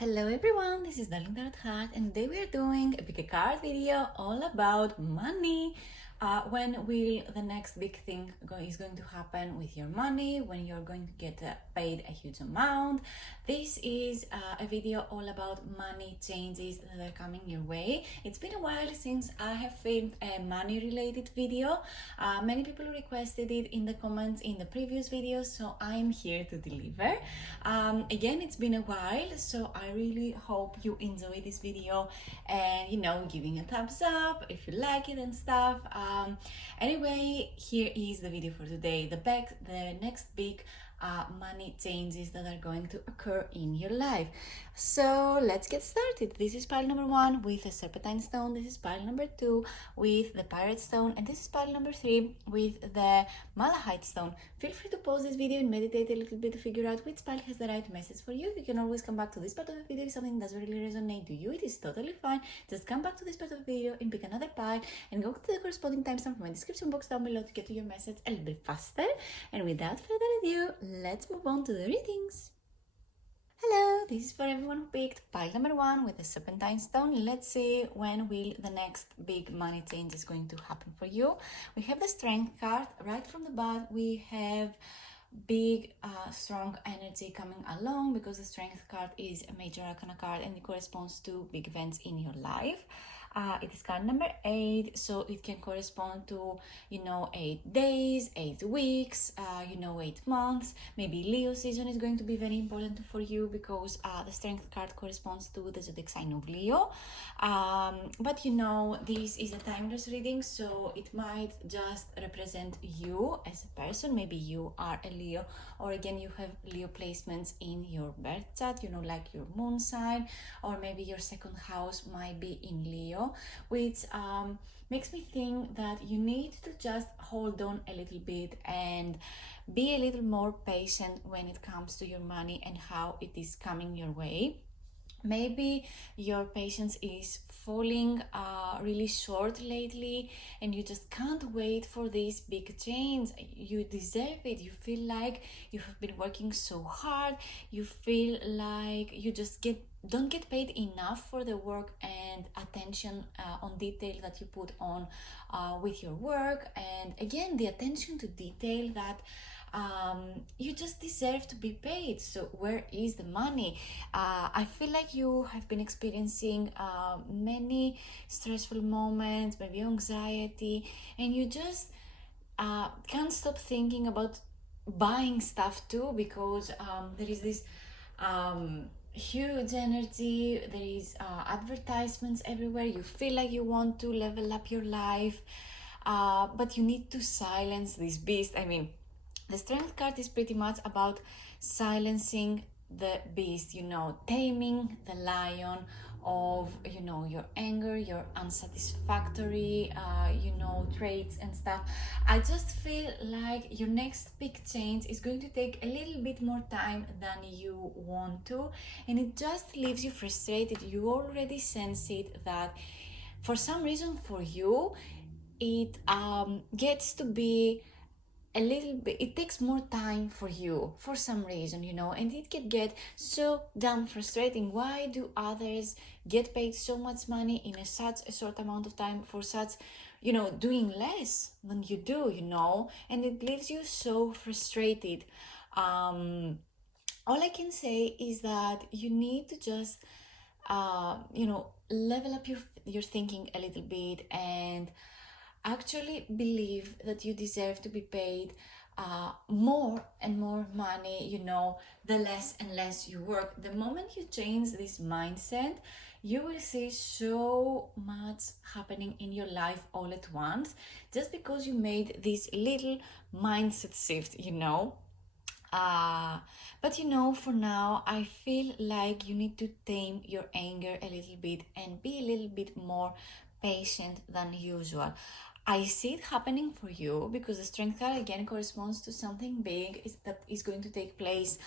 Hello everyone, this is Untitled Chapter, and today we are doing a pick a card video all about money. When will the next big thing is going to happen with your money, when you're going to get paid a huge amount. This is a video all about money changes that are coming your way. It's been a while since I have filmed a money related video. Many people requested it in the comments in the previous videos, so I'm here to deliver. Again, it's been a while, so I really hope you enjoy this video and giving a thumbs up if you like it and stuff. Anyway, here is the video for today. The next big money changes that are going to occur in your life. So let's get started. This is pile number 1 with a serpentine stone. This is pile number 2 with the pirate stone, and this is pile number 3 with the malachite stone. Feel free to pause this video and meditate a little bit to figure out which pile has the right message for you. You can always come back to this part of the video if something doesn't really resonate to you. It is totally fine. Just come back to this part of the video and pick another pile and go to the corresponding timestamp from my description box down below to get to your message a little bit faster. And without further ado, let's move on to the readings. Hello, this is for everyone who picked pile number 1 with the serpentine stone. Let's see when will the next big money change is going to happen for you. We have the strength card. Right from the bat, we have big strong energy coming along because the strength card is a major arcana card and it corresponds to big events in your life. It is card number 8, so it can correspond to 8 days, 8 weeks, 8 months. Maybe Leo season is going to be very important for you because the strength card corresponds to the zodiac sign of Leo. But this is a timeless reading, so it might just represent you as a person. Maybe you are a Leo, or again you have Leo placements in your birth chart, like your moon sign, or maybe your second house might be in Leo, which makes me think that you need to just hold on a little bit and be a little more patient when it comes to your money and how it is coming your way. Maybe your patience is falling really short lately and you just can't wait for this big change. You deserve it. You feel like you have been working so hard. You feel like you just don't get paid enough for the work and attention on detail that you put on with your work. And again, the attention to detail that you just deserve to be paid. So where is the money? I feel like you have been experiencing many stressful moments, maybe anxiety, and you just can't stop thinking about buying stuff too, because there is this huge energy. There is advertisements everywhere. You feel like you want to level up your life, but you need to silence this beast. I mean, the strength card is pretty much about silencing the beast, taming the lion of, your anger, your unsatisfactory, traits and stuff. I just feel like your next big change is going to take a little bit more time than you want to, and it just leaves you frustrated. You already sense it that for some reason for you, it gets to be a little bit, it takes more time for you for some reason, and it can get so damn frustrating. Why do others get paid so much money in such a short amount of time for such, doing less than you do, and it leaves you so frustrated. All I can say is that you need to just level up your thinking a little bit and actually believe that you deserve to be paid more and more money, the less and less you work. The moment you change this mindset, you will see so much happening in your life all at once, just because you made this little mindset shift. But for now, I feel like you need to tame your anger a little bit and be a little bit more patient than usual. I see it happening for you because the strength card again corresponds to something big that is going to take place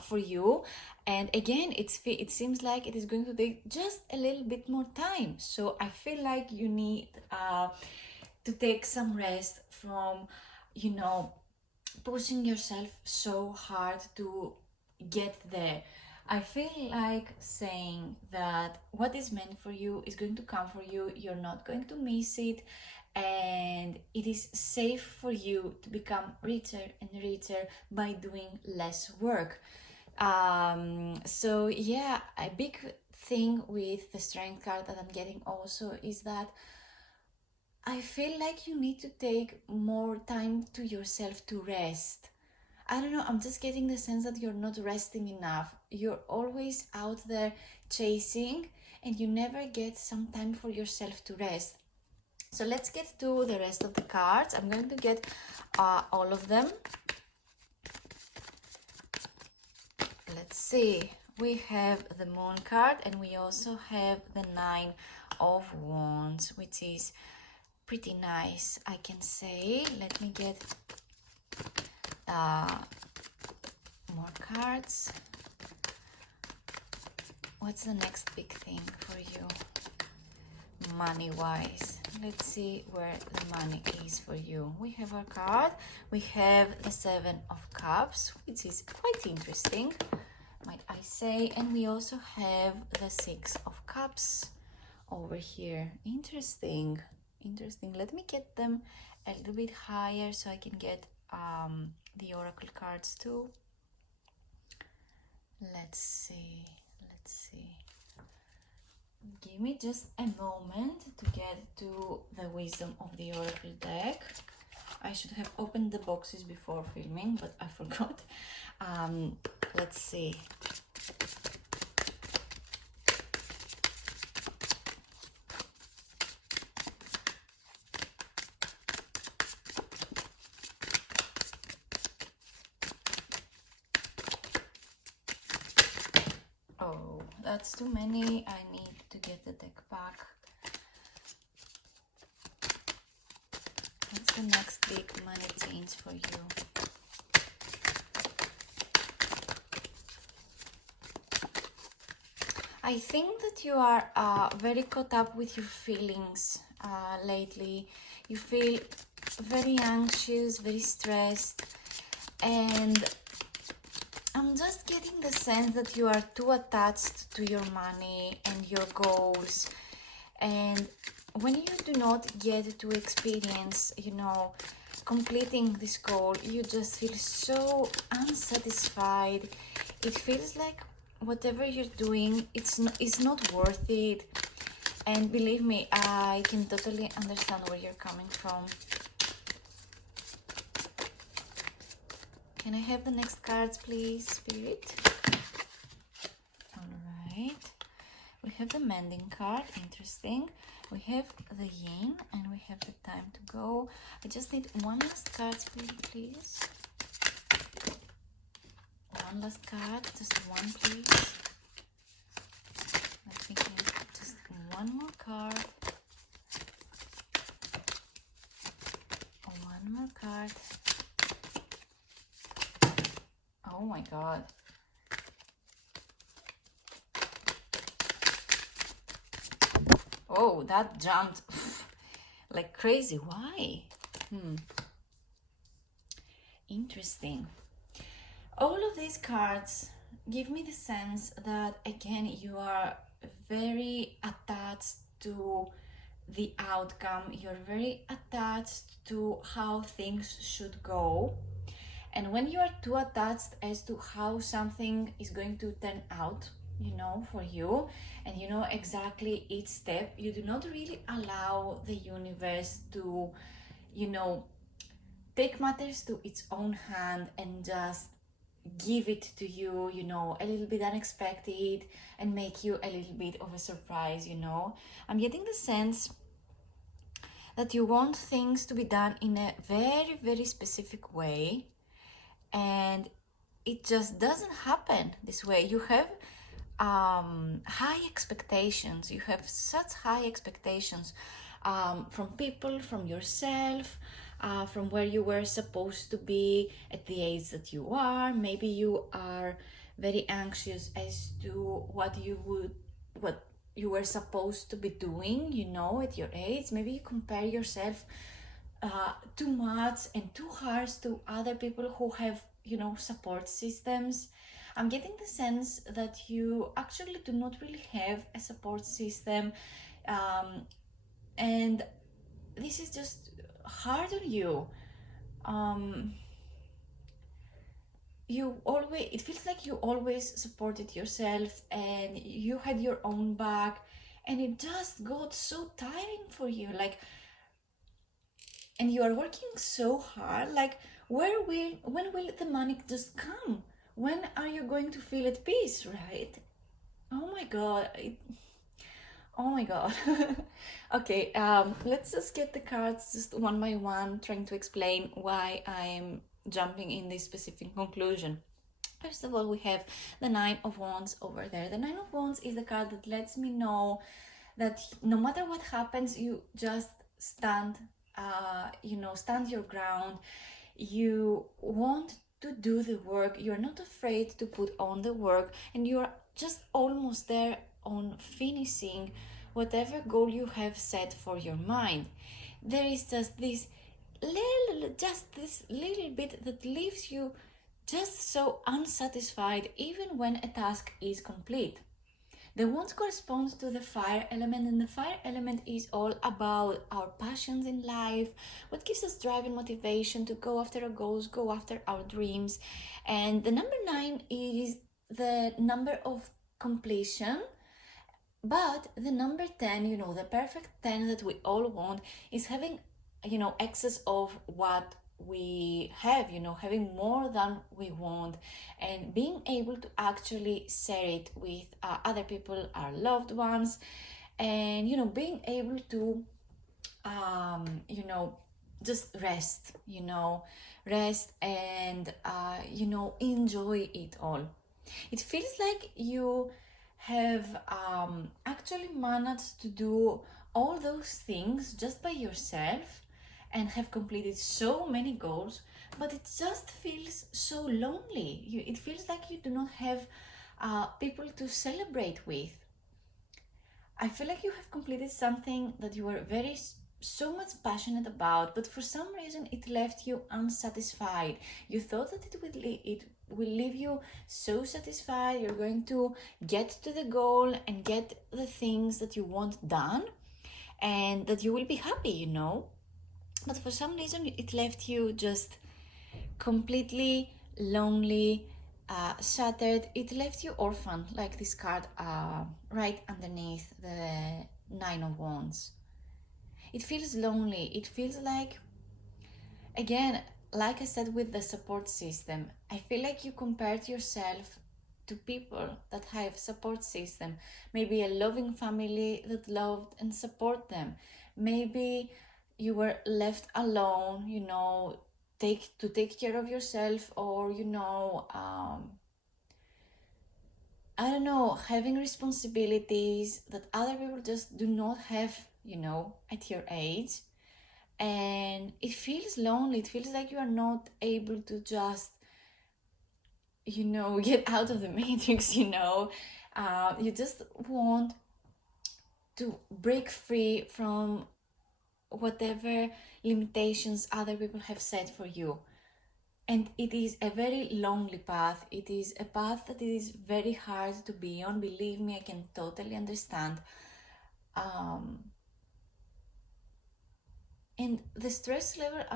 for you. And again, it seems like it is going to take just a little bit more time. So I feel like you need to take some rest from, pushing yourself so hard to get there. I feel like saying that what is meant for you is going to come for you, you're not going to miss it, and it is safe for you to become richer and richer by doing less work. So yeah, a big thing with the strength card that I'm getting also is that I feel like you need to take more time to yourself to rest. I don't know, I'm just getting the sense that you're not resting enough. You're always out there chasing and you never get some time for yourself to rest. So let's get to the rest of the cards. I'm going to get all of them. Let's see. We have the Moon card and we also have the Nine of Wands, which is pretty nice, I can say. Let me get more cards. What's the next big thing for you money wise? Let's see where the money is for you. We have our card. We have the Seven of Cups, which is quite interesting, might I say, and we also have the Six of Cups over here. Interesting. Let me get them a little bit higher so I can get the oracle cards too. Let's see. Give me just a moment to get to the wisdom of the oracle deck. I should have opened the boxes before filming, but I forgot. Let's see. Oh, that's too many. I need to get the deck back. What's the next big money change for you? I think that you are very caught up with your feelings lately. You feel very anxious, very stressed, and I'm just getting the sense that you are too attached to your money and your goals. And when you do not get to experience, completing this goal, you just feel so unsatisfied. It feels like whatever you're doing, it's not worth it. And believe me, I can totally understand where you're coming from. Can I have the next cards, please, Spirit? All right. We have the Mending card. Interesting. We have the Yin, and we have the Time to Go. I just need one last card, please. One last card. Just one, please. Let me get just one more card. One more card. Oh my god. Oh, that jumped like crazy. Why? Interesting. All of these cards give me the sense that, again, you are very attached to the outcome. You're very attached to how things should go. And when you are too attached as to how something is going to turn out, for you, and you know exactly each step, you do not really allow the universe to, take matters to its own hand and just give it to you, a little bit unexpected and make you a little bit of a surprise, I'm getting the sense that you want things to be done in a very, very specific way, and it just doesn't happen this way. You have high expectations. You have such high expectations from people, from yourself, from where you were supposed to be at the age that you are. Maybe you are very anxious as to what you were supposed to be doing, at your age. Maybe you compare yourself too much and too harsh to other people who have, support systems. I'm getting the sense that you actually do not really have a support system, and this is just hard on you. It feels like you always supported yourself and you had your own back, and it just got so tiring for you, like, and you are working so hard, like, when will the money just come? When are you going to feel at peace, right? Oh my god. Oh my god. Okay, let's just get the cards just one by one, trying to explain why I'm jumping in this specific conclusion. First of all, we have the Nine of Wands over there. The Nine of Wands is the card that lets me know that no matter what happens, you just stand, stand your ground. You want to do the work. You're not afraid to put on the work, and you're just almost there on finishing whatever goal you have set for your mind. There is just this little bit that leaves you just so unsatisfied even when a task is complete. The wands corresponds to the fire element, and the fire element is all about our passions in life, what gives us drive and motivation to go after our goals, go after our dreams. And the number 9 is the number of completion, but the number 10, the perfect 10 that we all want, is having, excess of what we have, having more than we want, and being able to actually share it with other people, our loved ones, and, being able to, just rest and, enjoy it all. It feels like you have actually managed to do all those things just by yourself and have completed so many goals, but it just feels so lonely. It feels like you do not have people to celebrate with. I feel like you have completed something that you were so much passionate about, but for some reason it left you unsatisfied. You thought that it will leave you so satisfied. You're going to get to the goal and get the things that you want done, and that you will be happy, But for some reason it left you just completely lonely, shattered. It left you orphan, like this card right underneath the Nine of Wands. It feels lonely. It feels like, again, like I said with the support system, I feel like you compared yourself to people that have support system. Maybe a loving family that loved and support them. Maybe you were left alone, take care of yourself, or I don't know, having responsibilities that other people just do not have, at your age. And it feels lonely. It feels like you are not able to just, get out of the matrix. You just want to break free from whatever limitations other people have set for you. And it is a very lonely path. It is a path that is very hard to be on. Believe me, I can totally understand. And the stress levels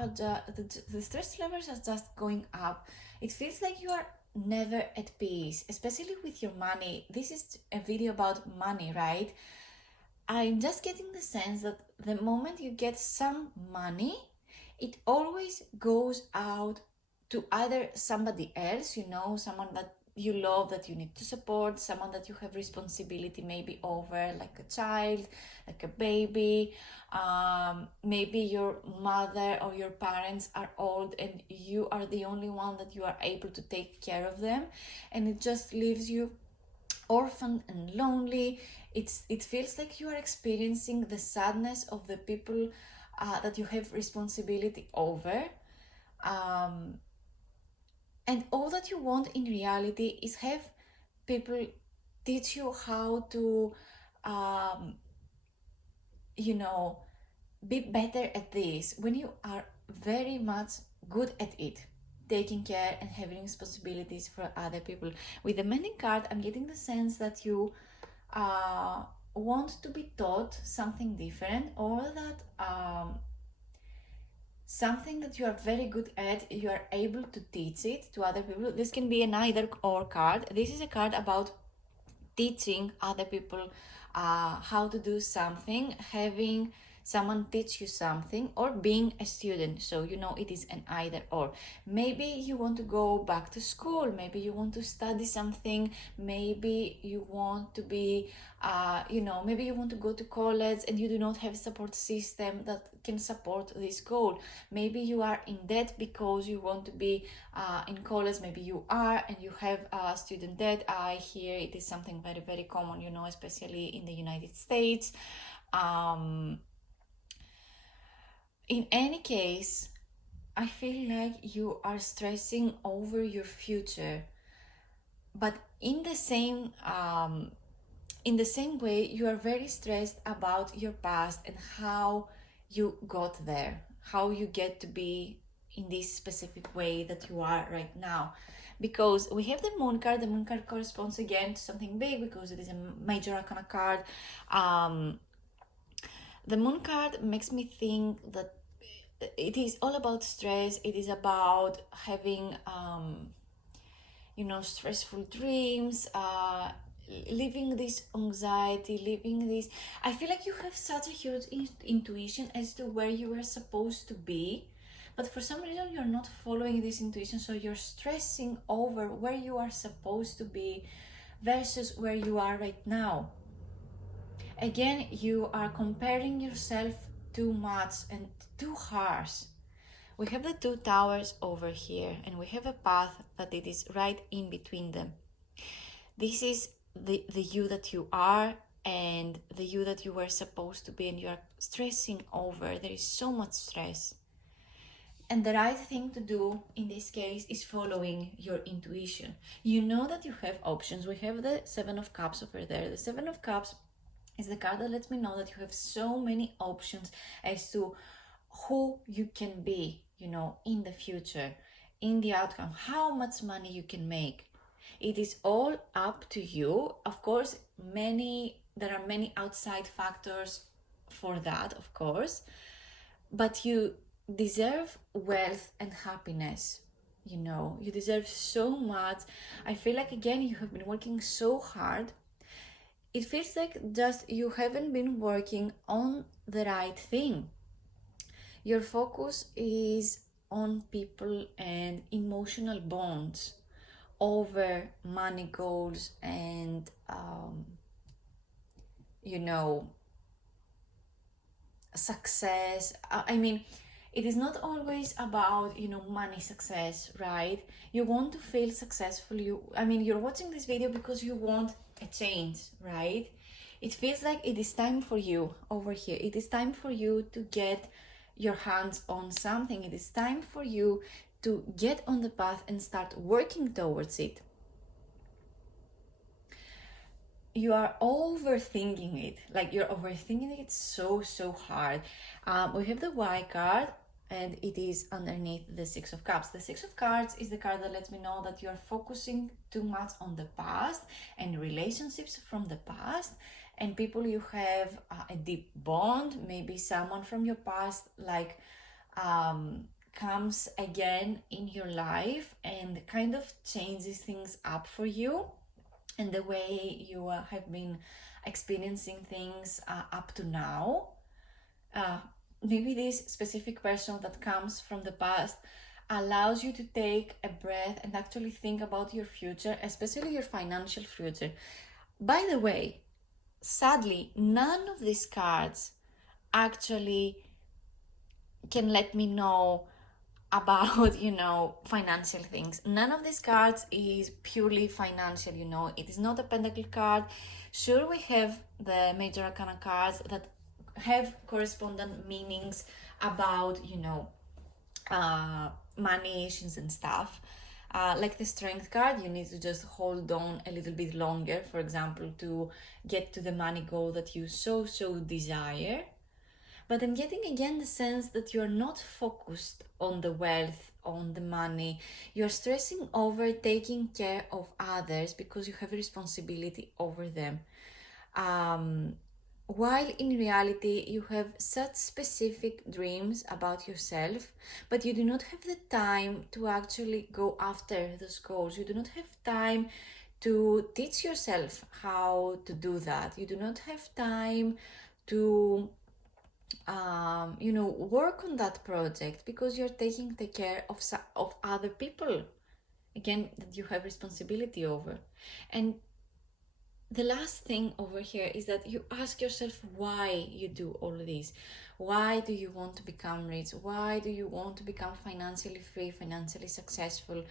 are just going up. It feels like you are never at peace, especially with your money. This is a video about money, right? I'm just getting the sense that the moment you get some money, it always goes out to either somebody else, someone that you love, that you need to support, someone that you have responsibility maybe over, like a child, like a baby. Maybe your mother or your parents are old and you are the only one that you are able to take care of them, and it just leaves you orphaned and lonely. It feels like you are experiencing the sadness of the people that you have responsibility over. And all that you want in reality is have people teach you how to, be better at this when you are very much good at it. taking care and having responsibilities for other people. With the Mending card, I'm getting the sense that you want to be taught something different, or that something that you are very good at, you are able to teach it to other people. This can be an either or card. This is a card about teaching other people how to do something, having someone teach you something, or being a student. So it is an either or. Maybe you want to go back to school, maybe you want to study something, maybe you want to be maybe you want to go to college and you do not have a support system that can support this goal. Maybe you are in debt because you want to be in college. Maybe you are and you have student debt. I hear it is something very, very common, especially in the United States. In any case, I feel like you are stressing over your future, but in the same way, you are very stressed about your past and how you got there, how you get to be in this specific way that you are right now. Because we have the Moon card. The Moon card corresponds again to something big because it is a major arcana card. The Moon card makes me think that it is all about stress. It is about having stressful dreams, living this anxiety, living this. I feel like you have such a huge intuition as to where you are supposed to be, but for some reason you're not following this intuition, so you're stressing over where you are supposed to be versus where you are right now. Again, you are comparing yourself too much and too harsh. We have the 2 towers over here, and we have a path that it is right in between them. This is the you that you are and the you that you were supposed to be, and you are stressing over. There is so much stress. And the right thing to do in this case is following your intuition. You know that you have options. We have the 7 of Cups over there. The 7 of Cups is the card that lets me know that you have so many options as to who you can be, in the future, in the outcome, how much money you can make. It is all up to you. Of course, there are many outside factors for that, of course, but you deserve wealth and happiness. You deserve so much. I feel like, again, you have been working so hard. It feels like just you haven't been working on the right thing. Your focus is on people and emotional bonds over money goals and success. It is not always about money success, right? You want to feel successful. You're watching this video because you want a change, right? It feels like it is time for you over here. It is time for you to get your hands on something. It is time for you to get on the path and start working towards it. You are overthinking it. Like, you're overthinking it so hard. We have the Y card, and it is underneath the 6 of Cups. The 6 of Cards is the card that lets me know that you're focusing too much on the past and relationships from the past and people you have a deep bond. Maybe someone from your past comes again in your life and kind of changes things up for you and the way you have been experiencing things up to now. Maybe this specific person that comes from the past allows you to take a breath and actually think about your future, especially your financial future. By the way, sadly, none of these cards actually can let me know about, financial things. None of these cards is purely financial, It is not a pentacle card. Sure, we have the major arcana cards that have correspondent meanings about, money issues and stuff. Like the Strength card, you need to just hold on a little bit longer, for example, to get to the money goal that you so desire. But I'm getting again the sense that you're not focused on the wealth on the money. You're stressing over taking care of others because you have a responsibility over them. Um, while in reality, you have such specific dreams about yourself, but you do not have the time to actually go after those goals. You do not have time to teach yourself how to do that. You do not have time to work on that project because you're taking the care of other people, again, that you have responsibility over. And the last thing over here is that you ask yourself why you do all of this. Why do you want to become rich? Why do you want to become financially free, financially successful?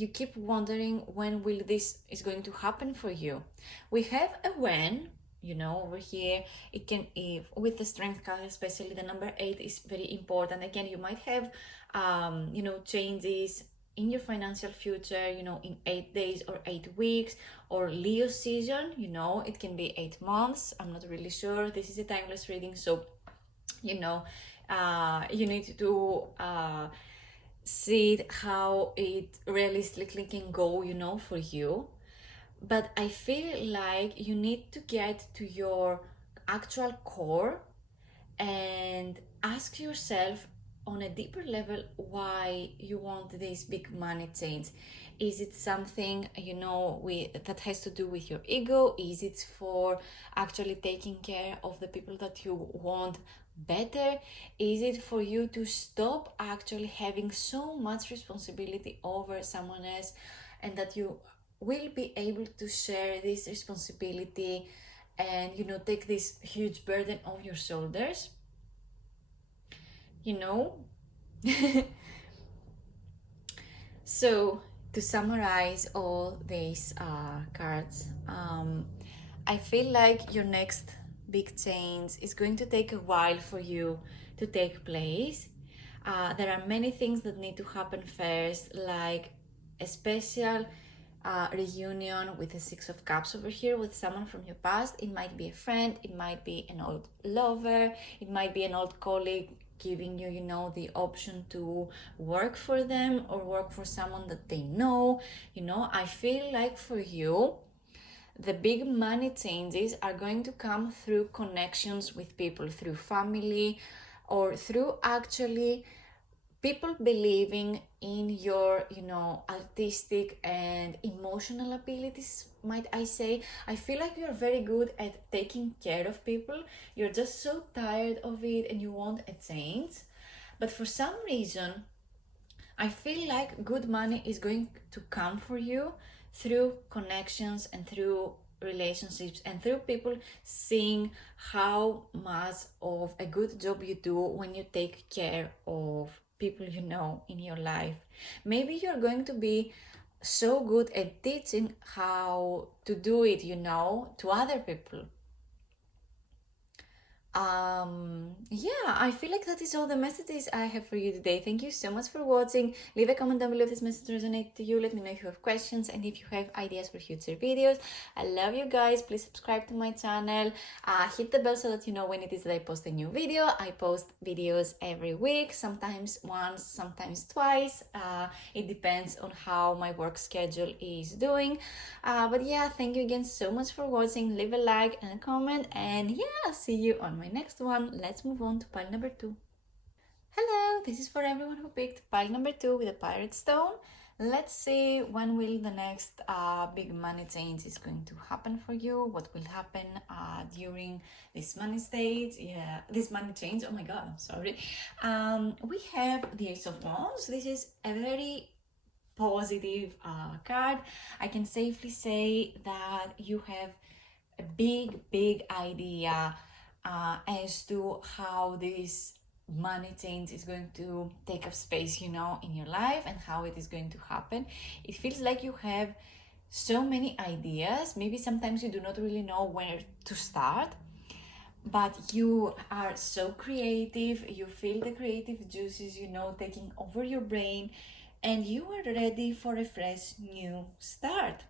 You keep wondering when will this is going to happen for you. We have a when, over here. It can, if with the strength card, especially the number 8 is very important. Again, you might have changes in your financial future, in 8 days or 8 weeks, or Leo season, it can be 8 months. I'm not really sure. This is a timeless reading, so you need to see how it realistically can go, for you. But I feel like you need to get to your actual core and ask yourself on a deeper level why you want this big money change. Is it something that has to do with your ego? Is it for actually taking care of the people that you want better? Is it for you to stop actually having so much responsibility over someone else, and that you will be able to share this responsibility and take this huge burden off your shoulders? you know So, to summarize all these cards, I feel like your next big change is going to take a while for you to take place. There are many things that need to happen first, like a special reunion with the Six of Cups over here with someone from your past. It might be a friend, it might be an old lover, it might be an old colleague giving you, the option to work for them or work for someone that they know. I feel like for you, the big money changes are going to come through connections with people, through family, or through actually people believing in your artistic and emotional abilities, might I say. I feel like you're very good at taking care of people. You're just so tired of it and you want a change, but for some reason I feel like good money is going to come for you through connections and through relationships and through people seeing how much of a good job you do when you take care of people in your life. Maybe you're going to be so good at teaching how to do it, to other people. I feel like that is all the messages I have for you today. Thank you so much for watching. Leave a comment down below if this message resonated to you. Let me know if you have questions and if you have ideas for future videos. I love you guys. Please subscribe to my channel. Hit the bell so that you know when it is that I post a new video. I post videos every week, sometimes once, sometimes twice. It depends on how my work schedule is doing. But yeah, thank you again so much for watching. Leave a like and a comment, and yeah, I'll see you on my next one. Let's move on to pile number 2. Hello, this is for everyone who picked pile number 2 with a pirate stone. Let's see when will the next big money change is going to happen for you. What will happen during this money stage? Yeah, this money change. Oh my god, I'm sorry. We have the Ace of Wands. This is a very positive card. I can safely say that you have a big idea as to how this money change is going to take up space, in your life, and how it is going to happen. It feels like you have so many ideas. Maybe sometimes you do not really know where to start, but you are so creative. You feel the creative juices, taking over your brain, and you are ready for a fresh new start.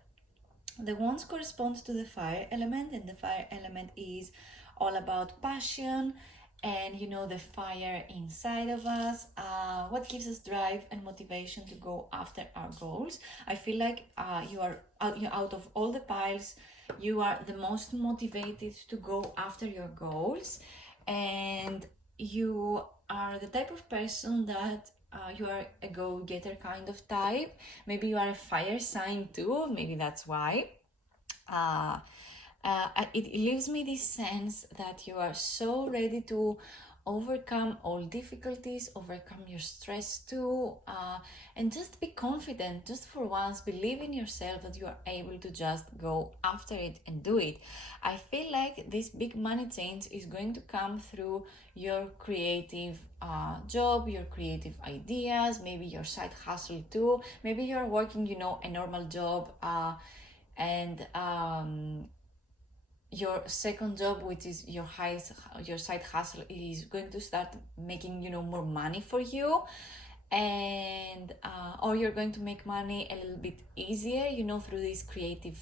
The wands correspond to the fire element, and the fire element is all about passion and the fire inside of us, what gives us drive and motivation to go after our goals. I feel like you're out of all the piles, you are the most motivated to go after your goals, and you are the type of person that you are a go-getter kind of type. Maybe you are a fire sign too, maybe that's why. It leaves me this sense that you are so ready to overcome all difficulties, overcome your stress too, and just be confident. Just for once, believe in yourself that you are able to just go after it and do it. I feel like this big money change is going to come through your creative job, your creative ideas, maybe your side hustle too. Maybe you're working, a normal job, and your second job, which is your side hustle, is going to start making more money for you, and or you're going to make money a little bit easier through this creative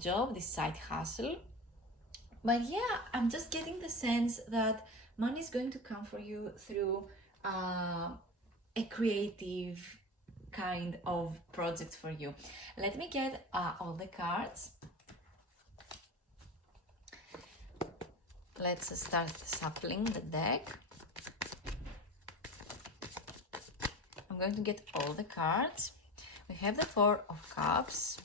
job, this side hustle. But yeah, I'm just getting the sense that money is going to come for you through a creative kind of project for you. Let me get all the cards. Let's start shuffling the deck. I'm going to get all the cards. We have the Four of Cups,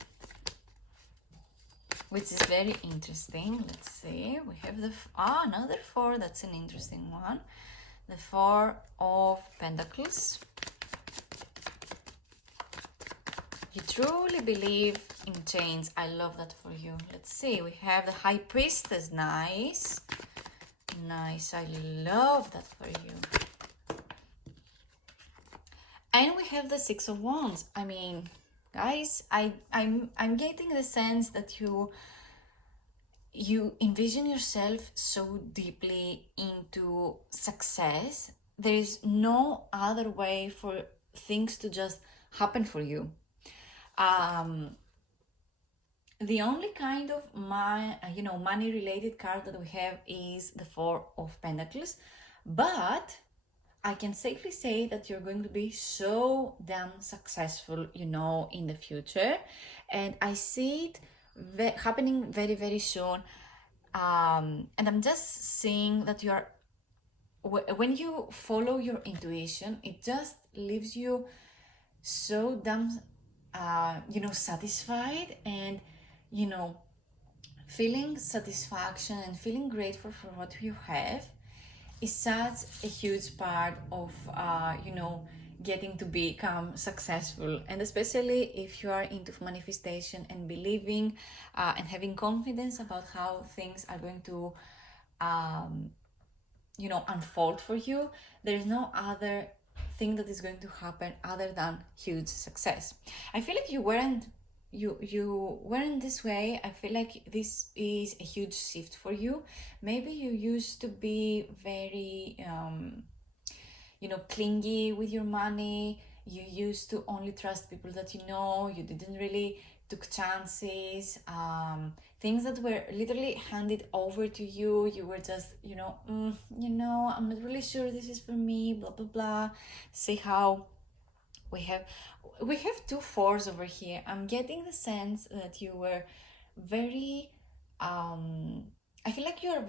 which is very interesting. Let's see. We have another four. That's an interesting one. The Four of Pentacles. You truly believe in change. I love that for you. Let's see. We have the High Priestess. Nice. Nice. I love that for you. And we have the Six of Wands. I mean, guys, I'm getting the sense that you envision yourself so deeply into success. There is no other way for things to just happen for you. The only kind of money related card that we have is the Four of Pentacles, but I can safely say that you're going to be so damn successful, in the future, and I see it happening very, very soon. And I'm just saying that when you follow your intuition, it just leaves you so damn satisfied, and feeling satisfaction and feeling grateful for what you have is such a huge part of getting to become successful. And especially if you are into manifestation and believing and having confidence about how things are going to unfold for you, there is no other thing that is going to happen other than huge success. I feel like you weren't this way. I feel like this is a huge shift for you. Maybe you used to be very clingy with your money. You used to only trust people that you didn't really took chances, things that were literally handed over to you. You were just I'm not really sure this is for me, blah blah blah. See how we have two fours over here. I'm getting the sense that you were very I feel like you are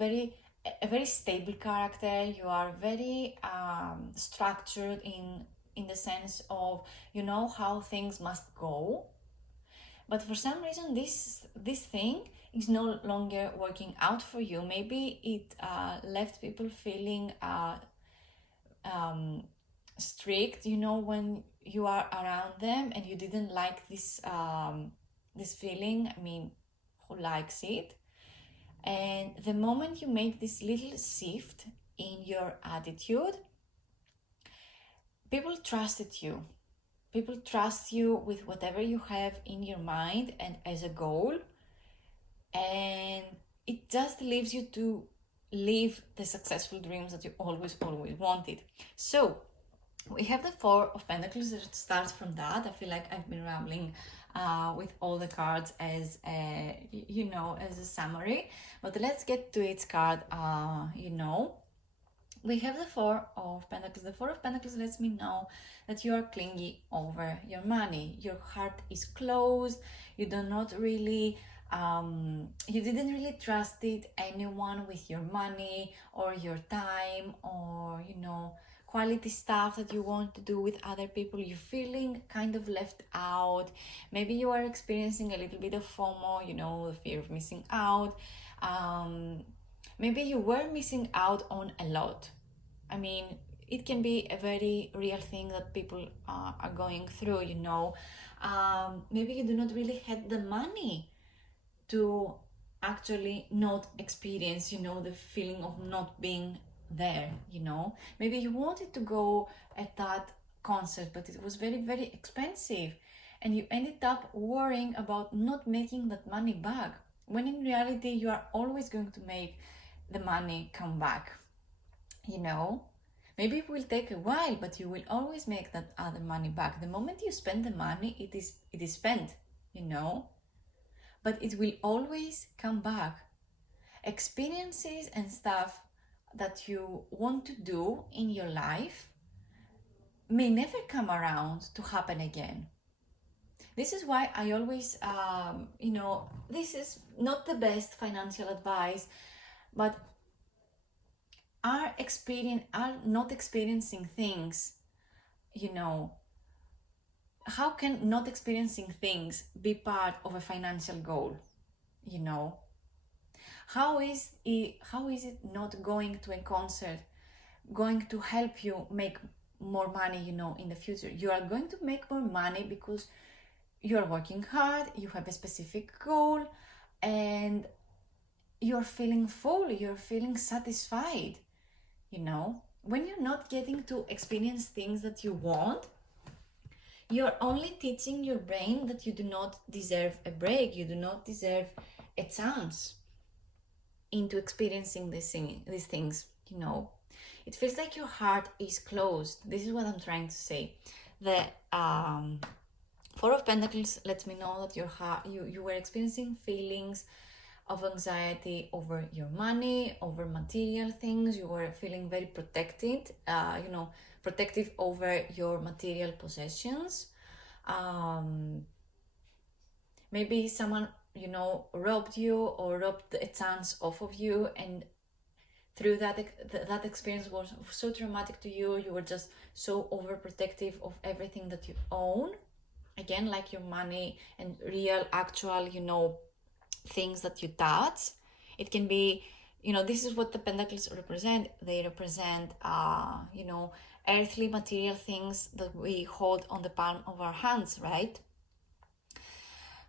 a very stable character. You are very structured in the sense of how things must go. But for some reason this thing is no longer working out for you. Maybe it left people feeling strict, when you are around them, and you didn't like this feeling. I mean, who likes it? And the moment you make this little shift in your attitude, people trusted you. People trust you with whatever you have in your mind and as a goal, and it just leaves you to live the successful dreams that you always wanted. So We have the Four of Pentacles that starts from that. I feel like I've been rambling with all the cards as a, as a summary, but let's get to its card. We have the Four of Pentacles. The Four of Pentacles lets me know that you are clingy over your money. Your heart is closed. You do not really, you didn't really trust anyone with your money or your time, or, quality stuff that you want to do with other people. You're feeling kind of left out. Maybe you are experiencing a little bit of FOMO, the fear of missing out. Maybe you were missing out on a lot. I mean, it can be a very real thing that people are going through, maybe you do not really have the money to actually not experience, the feeling of not being there, Maybe you wanted to go at that concert, but it was very, very expensive. And you ended up worrying about not making that money back, when in reality, you are always going to make the money come back, Maybe it will take a while, but you will always make that other money back. The moment you spend the money, it is spent, but it will always come back. Experiences and stuff that you want to do in your life may never come around to happen again. This is why I always, this is not the best financial advice, but are not experiencing things, how can not experiencing things be part of a financial goal? How is it not going to a concert going to help you make more money, in the future? You are going to make more money because you are working hard, you have a specific goal, and you're feeling full, you're feeling satisfied. When you're not getting to experience things that you want, you're only teaching your brain that you do not deserve a break, you do not deserve a chance into experiencing these things, It feels like your heart is closed. This is what I'm trying to say. The Four of Pentacles lets me know that your heart, you were experiencing feelings of anxiety over your money, over material things. You were feeling very protected, protective over your material possessions. Maybe someone, robbed you or robbed a chance off of you, and through that experience was so traumatic to you. You were just so overprotective of everything that you own. Again, like your money and real, actual, things that you touch. It can be, this is what the pentacles represent. They represent, earthly material things that we hold on the palm of our hands, right?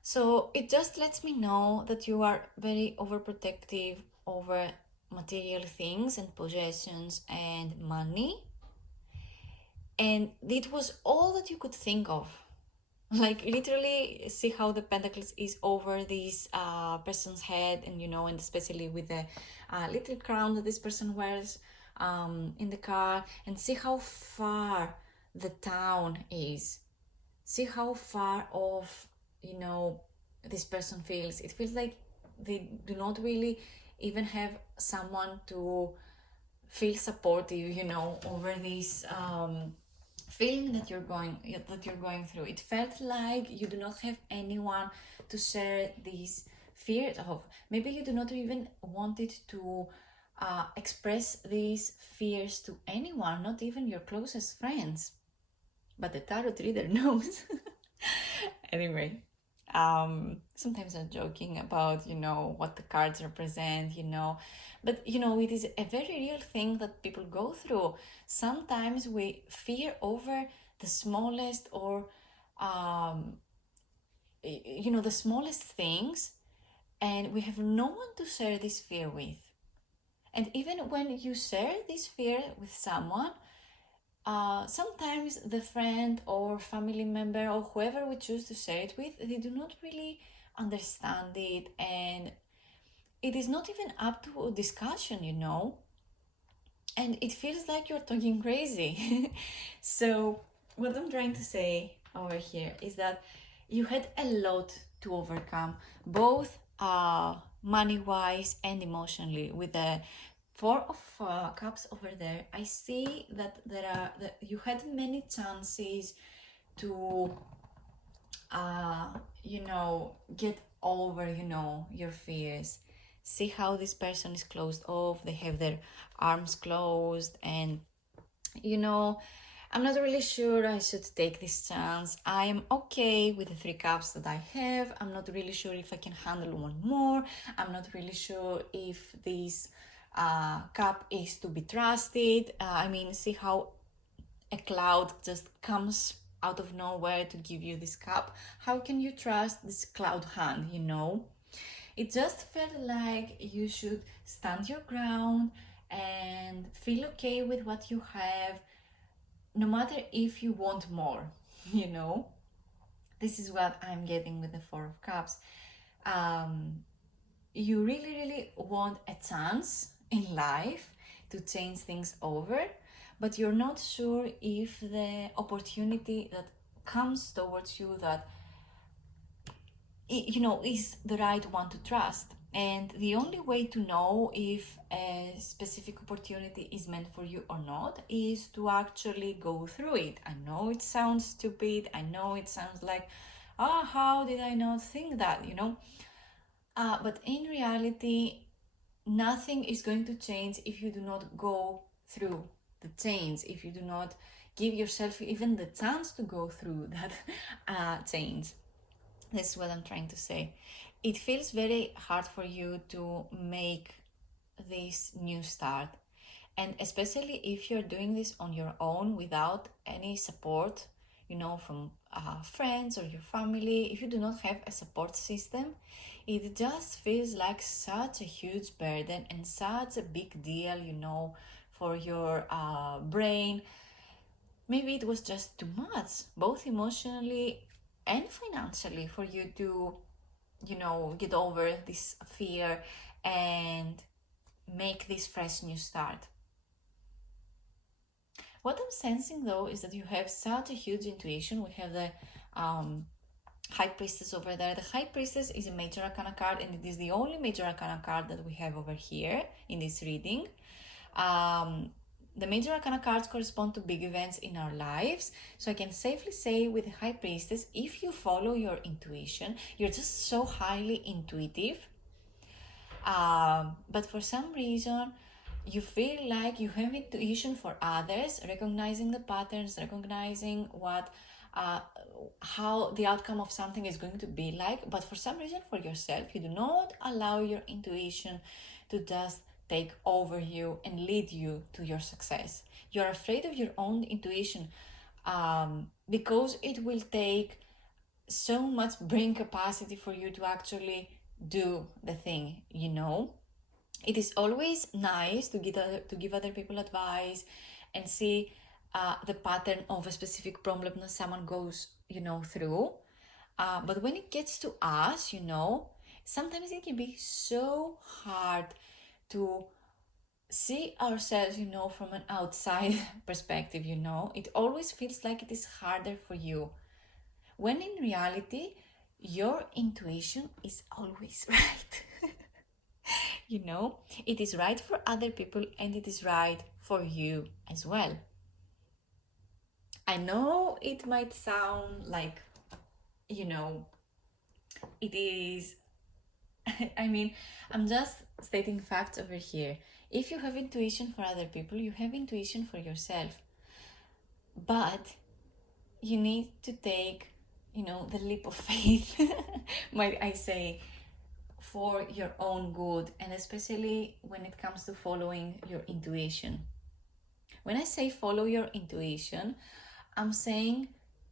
So it just lets me know that you are very overprotective over material things and possessions and money. And it was all that you could think of. Like, literally, see how the pentacles is over this person's head, and and especially with the little crown that this person wears in the car, and see how far the town is. See how far off, this person feels. It feels like they do not really even have someone to feel supportive, over this feeling that you're going through. It felt like you do not have anyone to share these fears of. Maybe you do not even wanted to express these fears to anyone, not even your closest friends. But the tarot reader knows. Anyway, sometimes I'm joking about, what the cards represent, but, it is a very real thing that people go through. Sometimes we fear over the smallest or, the smallest things, and we have no one to share this fear with. And even when you share this fear with someone, sometimes the friend or family member or whoever we choose to share it with, they do not really understand it, and it is not even up to discussion, and it feels like you're talking crazy. So what I'm trying to say over here is that you had a lot to overcome, both money wise and emotionally. With the four of cups over there, I see that that you had many chances to uh, get over, your fears. See how this person is closed off, they have their arms closed, and you know, I'm not really sure I should take this chance. I am okay with the three cups that I have. I'm not really sure if I can handle one more. I'm not really sure if this cup is to be trusted. I mean, see how a cloud just comes out of nowhere to give you this cup. How can you trust this cloud hand, It just felt like you should stand your ground and feel okay with what you have, no matter if you want more, you know? This is what I'm getting with the Four of Cups. You really, really want a chance in life to change things over, but you're not sure if the opportunity that comes towards you that is the right one to trust. And the only way to know if a specific opportunity is meant for you or not is to actually go through it. I know it sounds stupid. I know it sounds like, how did I not think that, but in reality, nothing is going to change if you do not go through the change, if you do not give yourself even the chance to go through that change. This is what I'm trying to say. It feels very hard for you to make this new start. And especially if you're doing this on your own without any support, from friends or your family, if you do not have a support system, it just feels like such a huge burden and such a big deal, for your brain. Maybe it was just too much, both emotionally and financially, for you to, get over this fear and make this fresh new start. What I'm sensing though is that you have such a huge intuition. We have the High Priestess over there. The High Priestess is a major arcana card, and it is the only major arcana card that we have over here in this reading. The major arcana cards correspond to big events in our lives. So I can safely say with the High Priestess, if you follow your intuition, you're just so highly intuitive. But for some reason, you feel like you have intuition for others, recognizing the patterns, recognizing how the outcome of something is going to be like. But for some reason, for yourself, you do not allow your intuition to just take over you and lead you to your success. You're afraid of your own intuition because it will take so much brain capacity for you to actually do the thing, It is always nice to give other people advice and see the pattern of a specific problem that someone goes, through. But when it gets to us, sometimes it can be so hard to see ourselves, from an outside perspective, It always feels like it is harder for you. When in reality, your intuition is always right. It is right for other people and it is right for you as well. I know it might sound like, it is. I mean, I'm just stating facts over here. If you have intuition for other people, you have intuition for yourself. But you need to take, the leap of faith, might I say, for your own good, and especially when it comes to following your intuition. When I say follow your intuition, I'm saying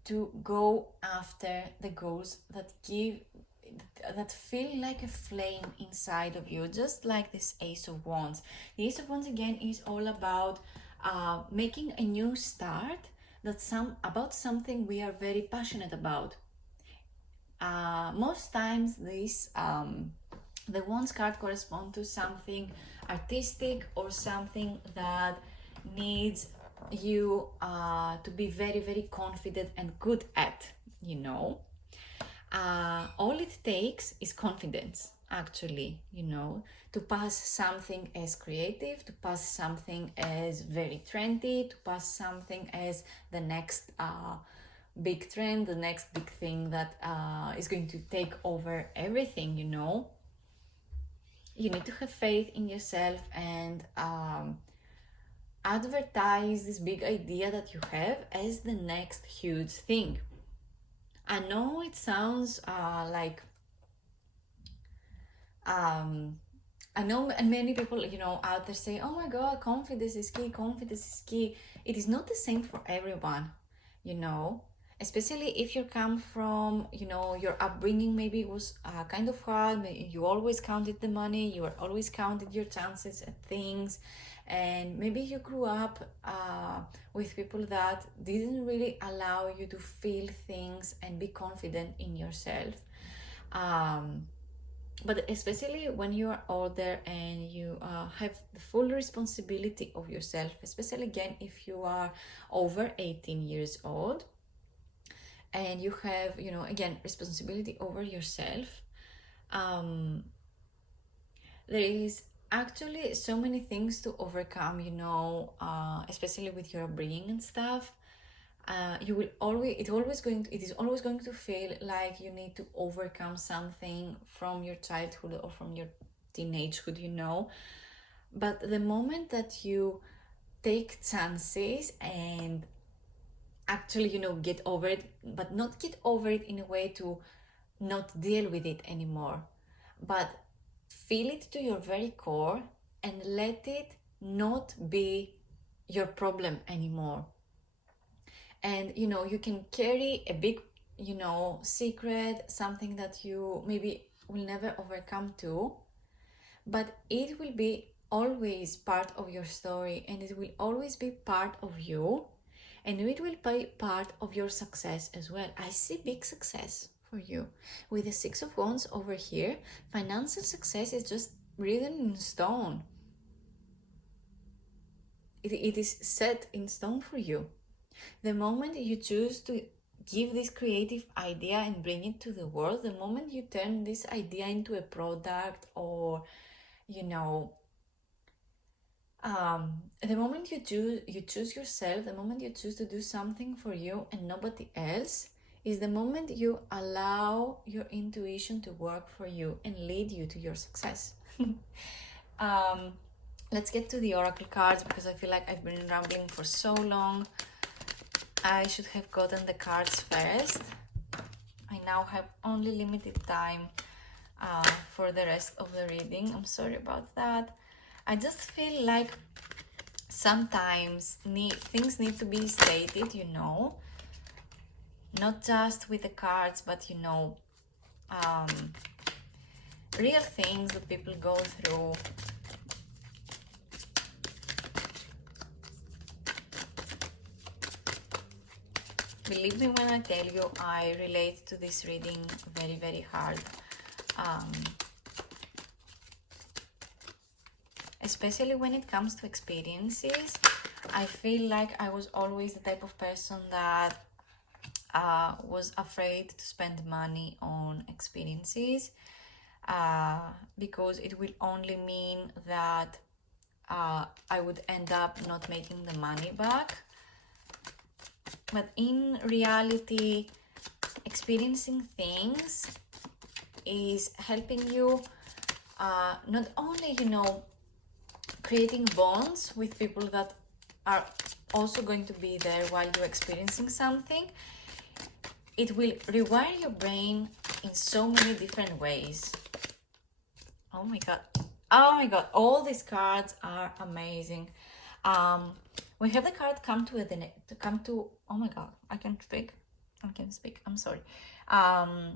to go after the goals that feel like a flame inside of you, just like this Ace of Wands. The Ace of Wands again is all about making a new start about something we are very passionate about. Most times the Wands card correspond to something artistic or something that needs you to be very, very confident and good at, you know. All it takes is confidence, actually, you know, to pass something as creative, to pass something as very trendy, to pass something as the next big trend, the next big thing that is going to take over everything, you know. You need to have faith in yourself and advertise this big idea that you have as the next huge thing. I know it sounds I know, and many people, you know, out there say, oh my God, confidence is key, confidence is key. It is not the same for everyone, you know, especially if you come from, you know, your upbringing maybe was kind of hard. You always counted the money, you always counted your chances at things. And maybe you grew up with people that didn't really allow you to feel things and be confident in yourself. But especially when you are older and you have the full responsibility of yourself, especially again if you are over 18 years old and you have, you know, again, responsibility over yourself, there is actually so many things to overcome, you know, especially with your upbringing and stuff. You will always, it is always going to feel like you need to overcome something from your childhood or from your teenagehood, you know. But the moment that you take chances and actually, you know, get over it, but not get over it in a way to not deal with it anymore, but feel it to your very core and let it not be your problem anymore. And you know, you can carry a big, you know, secret, something that you maybe will never overcome to, but it will be always part of your story, and it will always be part of you, and it will be part of your success as well. I see big success for you with the Six of Wands over here. Financial success is just written in stone. It is set in stone for you. The moment you choose to give this creative idea and bring it to the world, the moment you turn this idea into a product, or, you know, the moment you choose yourself, the moment you choose to do something for you and nobody else, is the moment you allow your intuition to work for you and lead you to your success. Let's get to the oracle cards, because I feel like I've been rambling for so long. I should have gotten the cards first. I now have only limited time for the rest of the reading. I'm sorry about that. I just feel like sometimes things need to be stated, you know, not just with the cards, but, you know, real things that people go through. Believe me when I tell you, I relate to this reading very, very hard. Especially when it comes to experiences. I feel like I was always the type of person that was afraid to spend money on experiences, because it will only mean that I would end up not making the money back. But in reality, experiencing things is helping you not only, you know, creating bonds with people that are also going to be there while you're experiencing something. It will rewire your brain in so many different ways. Oh my god. Oh my god. All these cards are amazing. We have the card come to oh my god, I can speak. I'm sorry.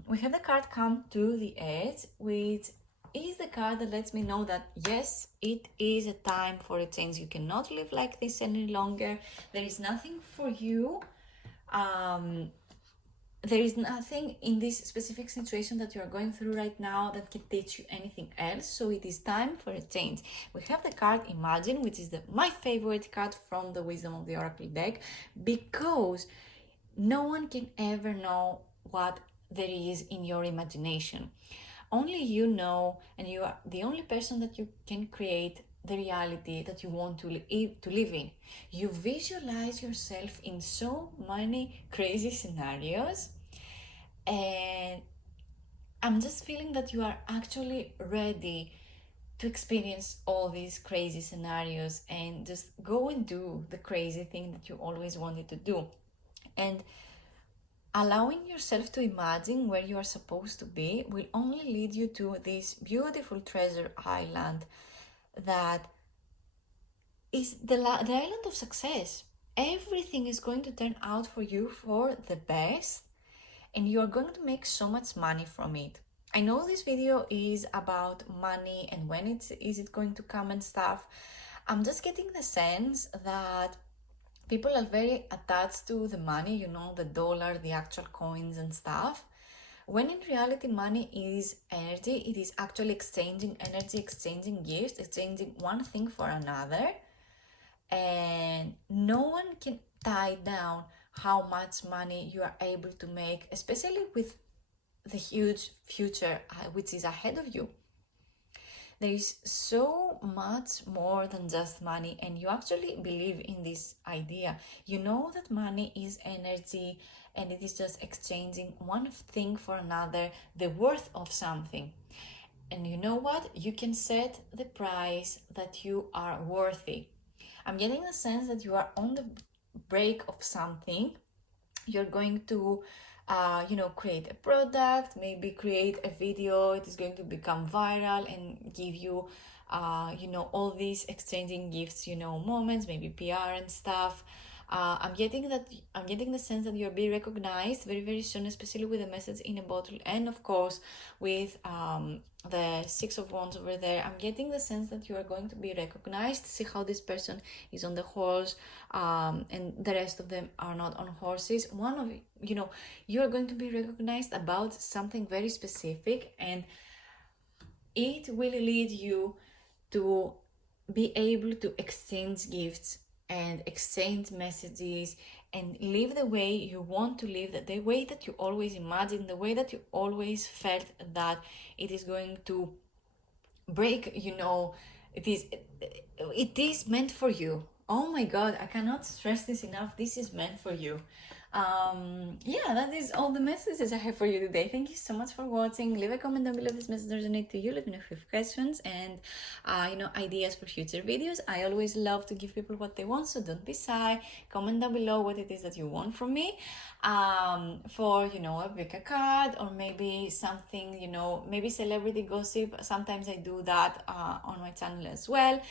We have the card come to the edge, which is the card that lets me know that yes, it is a time for a change. You cannot live like this any longer. There is nothing for you there is nothing in this specific situation that you are going through right now that can teach you anything else. So it is time for a change. We have the card Imagine, which is my favorite card from the Wisdom of the Oracle deck, because no one can ever know what there is in your imagination. Only you know, and you are the only person that you can create the reality that you want to live in. You visualize yourself in so many crazy scenarios, and I'm just feeling that you are actually ready to experience all these crazy scenarios and just go and do the crazy thing that you always wanted to do. And allowing yourself to imagine where you are supposed to be will only lead you to this beautiful treasure island that is the island of success. Everything is going to turn out for you for the best, and you are going to make so much money from it. I know this video is about money and when is it going to come and stuff. I'm just getting the sense that people are very attached to the money, you know, the dollar, the actual coins and stuff. When in reality, money is energy. It is actually exchanging energy, exchanging gifts, exchanging one thing for another. And no one can tie down how much money you are able to make, especially with the huge future which is ahead of you. There is so much more than just money, and you actually believe in this idea. You know that money is energy and it is just exchanging one thing for another, the worth of something. And you know what? You can set the price that you are worthy. I'm getting the sense that you are on the break of something. You're going to create a product, maybe create a video. It is going to become viral and give you all these exchanging gifts, moments, maybe PR and stuff. I'm getting the sense that you'll be recognized very, very soon, especially with the message in a bottle, and of course with the Six of Wands over there. I'm getting the sense that you are going to be recognized. See how this person is on the horse, and the rest of them are not on horses. One of you are going to be recognized about something very specific, and it will lead you to be able to exchange gifts and exchange messages and live the way you want to live, the way that you always imagined, the way that you always felt that it is going to break. It is meant for you. Oh my god, I cannot stress this enough. This is meant for you. That is all the messages I have for you today. Thank you so much for watching. Leave a comment down below if this message resonates to you. Let me know if you have questions and ideas for future videos. I always love to give people what they want, so don't be shy. Comment down below what it is that you want from me, for a pick a card, or maybe something, maybe celebrity gossip. Sometimes I do that on my channel as well.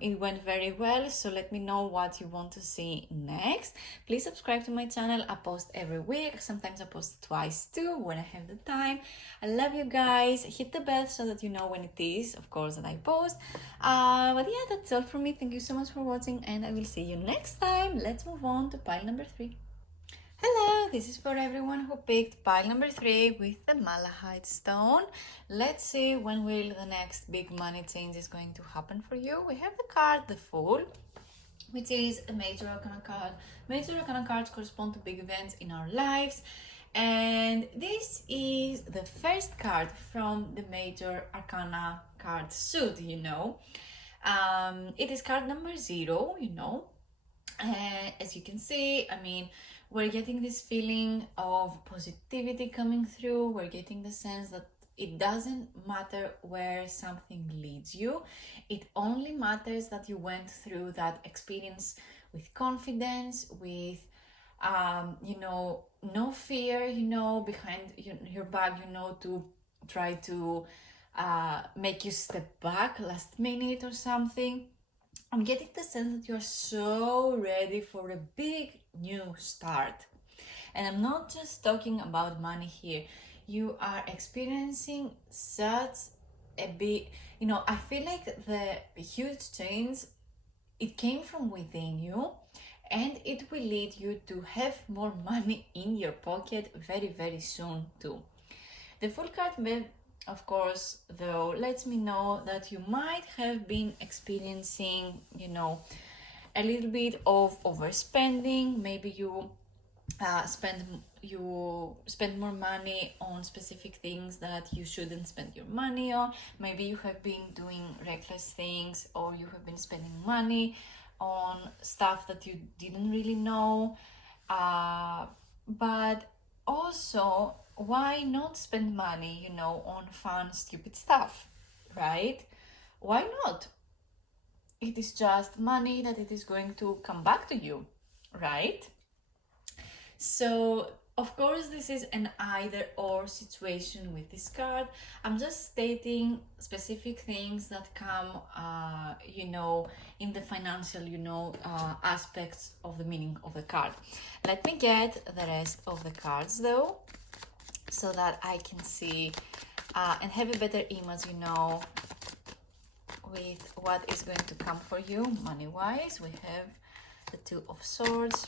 It went very well, so let me know what you want to see next. Please subscribe to my channel. I post every week. Sometimes I post twice too when I have the time. I love you guys. Hit the bell so that you know when it is, of course, that I post. But yeah, that's all from me. Thank you so much for watching, and I will see you next time. Let's move on to pile number 3. Hello, this is for everyone who picked pile number 3 with the Malachite stone. Let's see when will the next big money change is going to happen for you. We have the card, the Fool, which is a major arcana card. Major arcana cards correspond to big events in our lives, and this is the first card from the major arcana card suit. It is card number 0. As you can see, we're getting this feeling of positivity coming through. We're getting the sense that it doesn't matter where something leads you. It only matters that you went through that experience with confidence, with no fear, behind your back, to try to make you step back last minute or something. I'm getting the sense that you're so ready for a big new start. And I'm not just talking about money here. You are experiencing such a big, I feel like the huge change, it came from within you, and it will lead you to have more money in your pocket very, very soon too. The full card, of course, though, lets me know that you might have been experiencing, a little bit of overspending. Maybe you spend more money on specific things that you shouldn't spend your money on. Maybe you have been doing reckless things, or you have been spending money on stuff that you didn't really know. But also, why not spend money, on fun, stupid stuff, right? Why not? It is just money that it is going to come back to you, right? So, of course, this is an either or situation with this card. I'm just stating specific things that come, in the financial, aspects of the meaning of the card. Let me get the rest of the cards though, so that I can see and have a better image, with what is going to come for you money-wise. We have the Two of Swords,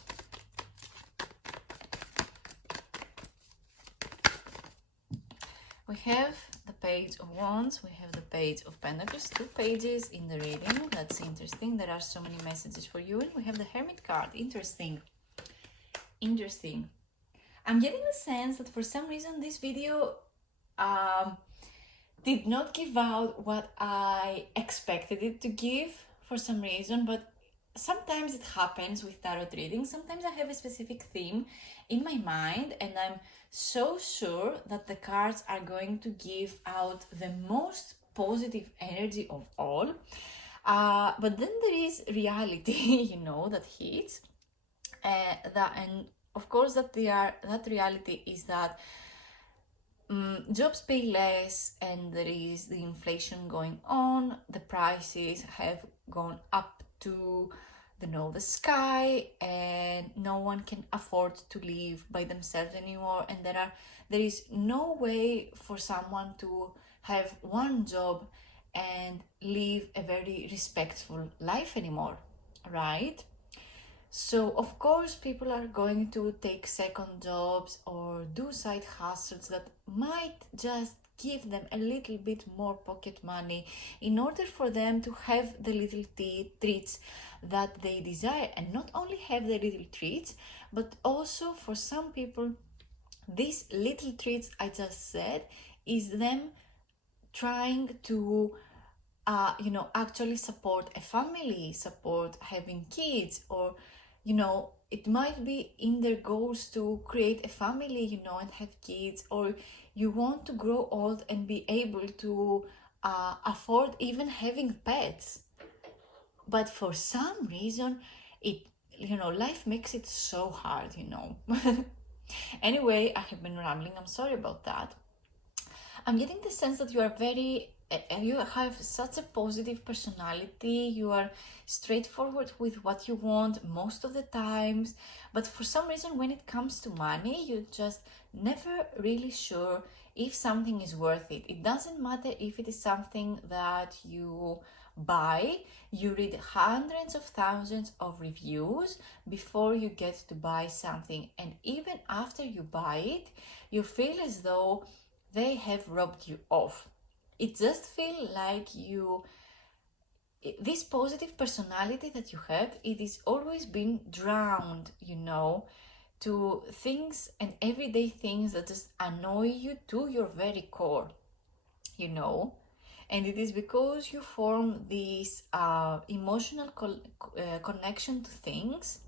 we have the Page of Wands, we have the Page of Pentacles, 2 pages in the reading. That's interesting. There are so many messages for you. And we have the Hermit card. Interesting. I'm getting the sense that for some reason this video did not give out what I expected it to give for some reason, but sometimes it happens with tarot readings. Sometimes I have a specific theme in my mind and I'm so sure that the cards are going to give out the most positive energy of all. But then there is reality, that hits. And of course that reality is that jobs pay less, and there is the inflation going on. The prices have gone up to the sky, and no one can afford to live by themselves anymore. And there is no way for someone to have one job and live a very respectful life anymore, right? So of course people are going to take second jobs or do side hustles that might just give them a little bit more pocket money in order for them to have the little treats that they desire. And not only have the little treats, but also for some people, these little treats I just said is them trying to actually support a family, support having kids, or it might be in their goals to create a family, and have kids, or you want to grow old and be able to afford even having pets. But for some reason, life makes it so hard, Anyway, I have been rambling. I'm sorry about that. I'm getting the sense that you have such a positive personality. You are straightforward with what you want most of the times, but for some reason when it comes to money, you're just never really sure if something is worth it. It doesn't matter if it is something that you buy. You read hundreds of thousands of reviews before you get to buy something, and even after you buy it, you feel as though they have robbed you off. It just feels like this positive personality that you have, it is always been drowned, to things and everyday things that just annoy you to your very core, and it is because you form this emotional connection to things,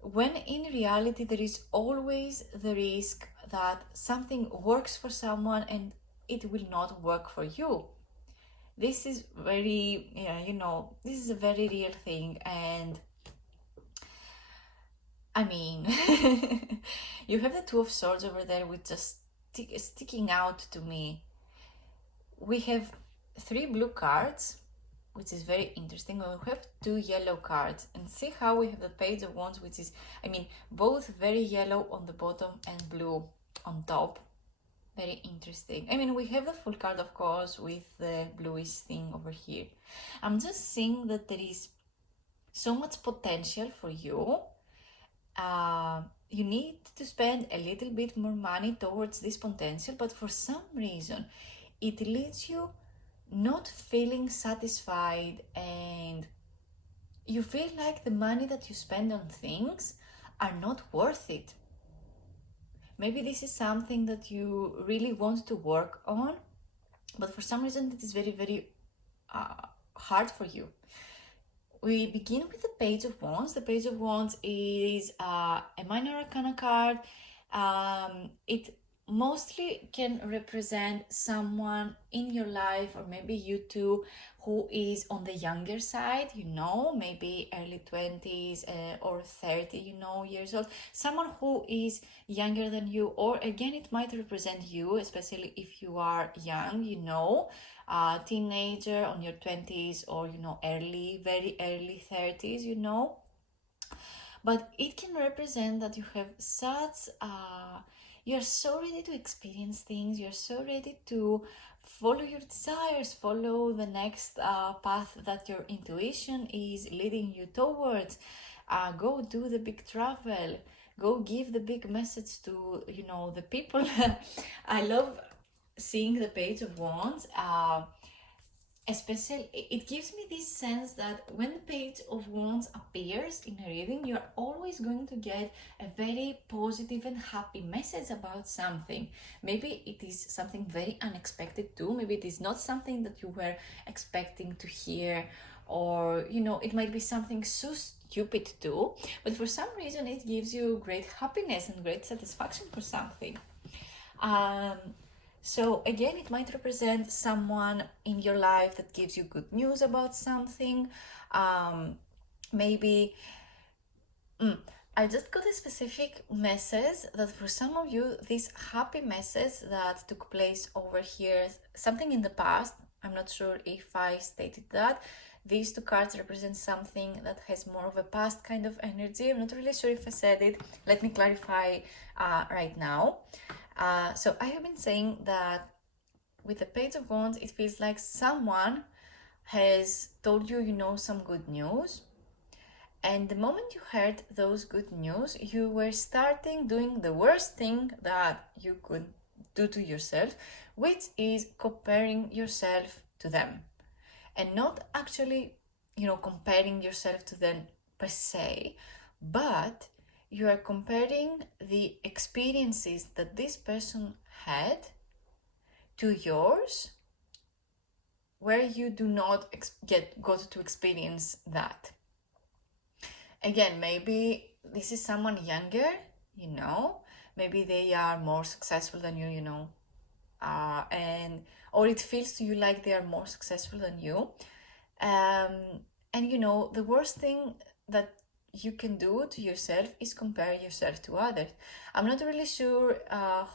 when in reality there is always the risk that something works for someone and it will not work for you. This is very, this is a very real thing. And I mean, you have the Two of Swords over there, with just sticking out to me. We have 3 blue cards, which is very interesting. We have 2 yellow cards, and see how we have the Page of Wands, which is, both very yellow on the bottom and blue on top. Very interesting. We have the full card, of course, with the bluish thing over here. I'm just seeing that there is so much potential for you. You need to spend a little bit more money towards this potential, but for some reason it leads you not feeling satisfied, and you feel like the money that you spend on things are not worth it. Maybe this is something that you really want to work on, but for some reason it is very hard for you. We begin with the Page of Wands. The Page of Wands is a minor arcana card. It mostly can represent someone in your life, or maybe you too, who is on the younger side, maybe early 20s or 30, years old. Someone who is younger than you, or again, it might represent you, especially if you are young, teenager on your 20s, or very early 30s, but it can represent that you have such you're so ready to experience things, you're so ready to follow your desires, follow the next path that your intuition is leading you towards. Go do the big travel, go give the big message to the people. I love seeing the Page of Wands. Especially, it gives me this sense that when the Page of Wands appears in a reading, you're always going to get a very positive and happy message about something. Maybe it is something very unexpected too. Maybe it is not something that you were expecting to hear, or it might be something so stupid too, but for some reason it gives you great happiness and great satisfaction for something. So again, it might represent someone in your life that gives you good news about something. Maybe I just got a specific message that for some of you, this happy message that took place over here, something in the past, I'm not sure if I stated that. These two cards represent something that has more of a past kind of energy. I'm not really sure if I said it. Let me clarify right now. So I have been saying that with the Page of Wands, it feels like someone has told you, some good news. And the moment you heard those good news, you were starting doing the worst thing that you could do to yourself, which is comparing yourself to them. And not actually, comparing yourself to them per se, but you are comparing the experiences that this person had to yours, where you do not got to experience that. Again, maybe this is someone younger, maybe they are more successful than you, or it feels to you like they are more successful than you. And the worst thing that you can do to yourself is compare yourself to others. I'm not really sure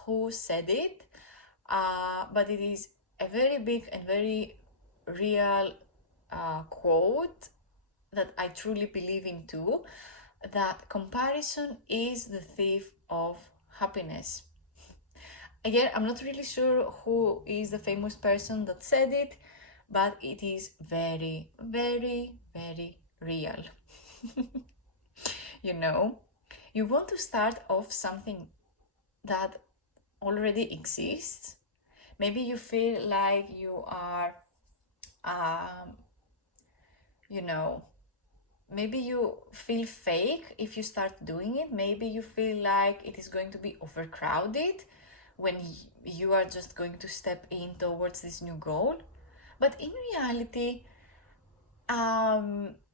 who said it, but it is a very big and very real quote that I truly believe in too, that comparison is the thief of happiness. Again, I'm not really sure who is the famous person that said it, but it is very real. You want to start off something that already exists. Maybe you feel like you are, maybe you feel fake if you start doing it. Maybe you feel like it is going to be overcrowded when you are just going to step in towards this new goal. But in reality,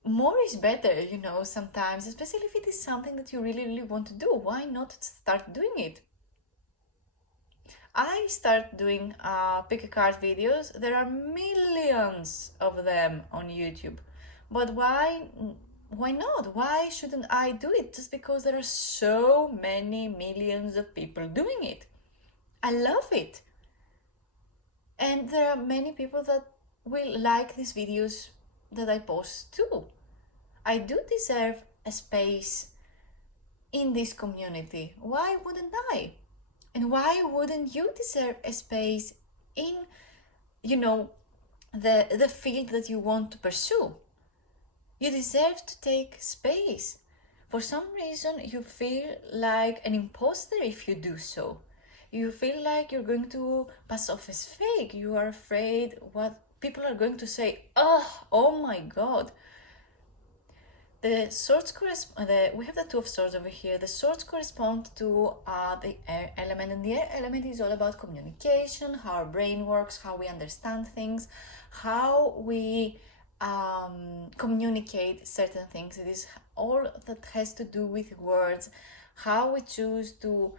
more is better, sometimes, especially if it is something that you really want to do. Why not start doing it? I start doing pick a card videos. There are millions of them on YouTube. But why not? Why shouldn't I do it just because there are so many millions of people doing it? I love it. And there are many people that will like these videos that I post too. I do deserve a space in this community. Why wouldn't I? And why wouldn't you deserve a space in, the field that you want to pursue? You deserve to take space. For some reason, you feel like an imposter if you do so. You feel like you're going to pass off as fake. You are afraid what people are going to say. Oh my God. The swords we have the Two of Swords over here. The swords correspond to the air element, and the air element is all about communication, how our brain works, how we understand things, how we communicate certain things. It is all that has to do with words, how we choose to,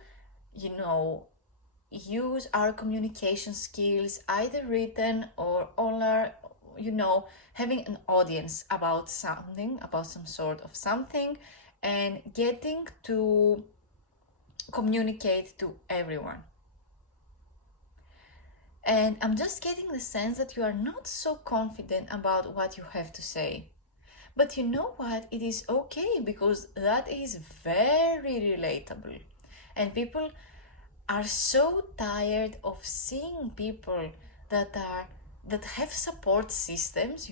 use our communication skills, either written or oral, having an audience about something, about some sort of something, and getting to communicate to everyone. And I'm just getting the sense that you are not so confident about what you have to say. But you know what? It is okay, because that is very relatable. And people are so tired of seeing people that have support systems,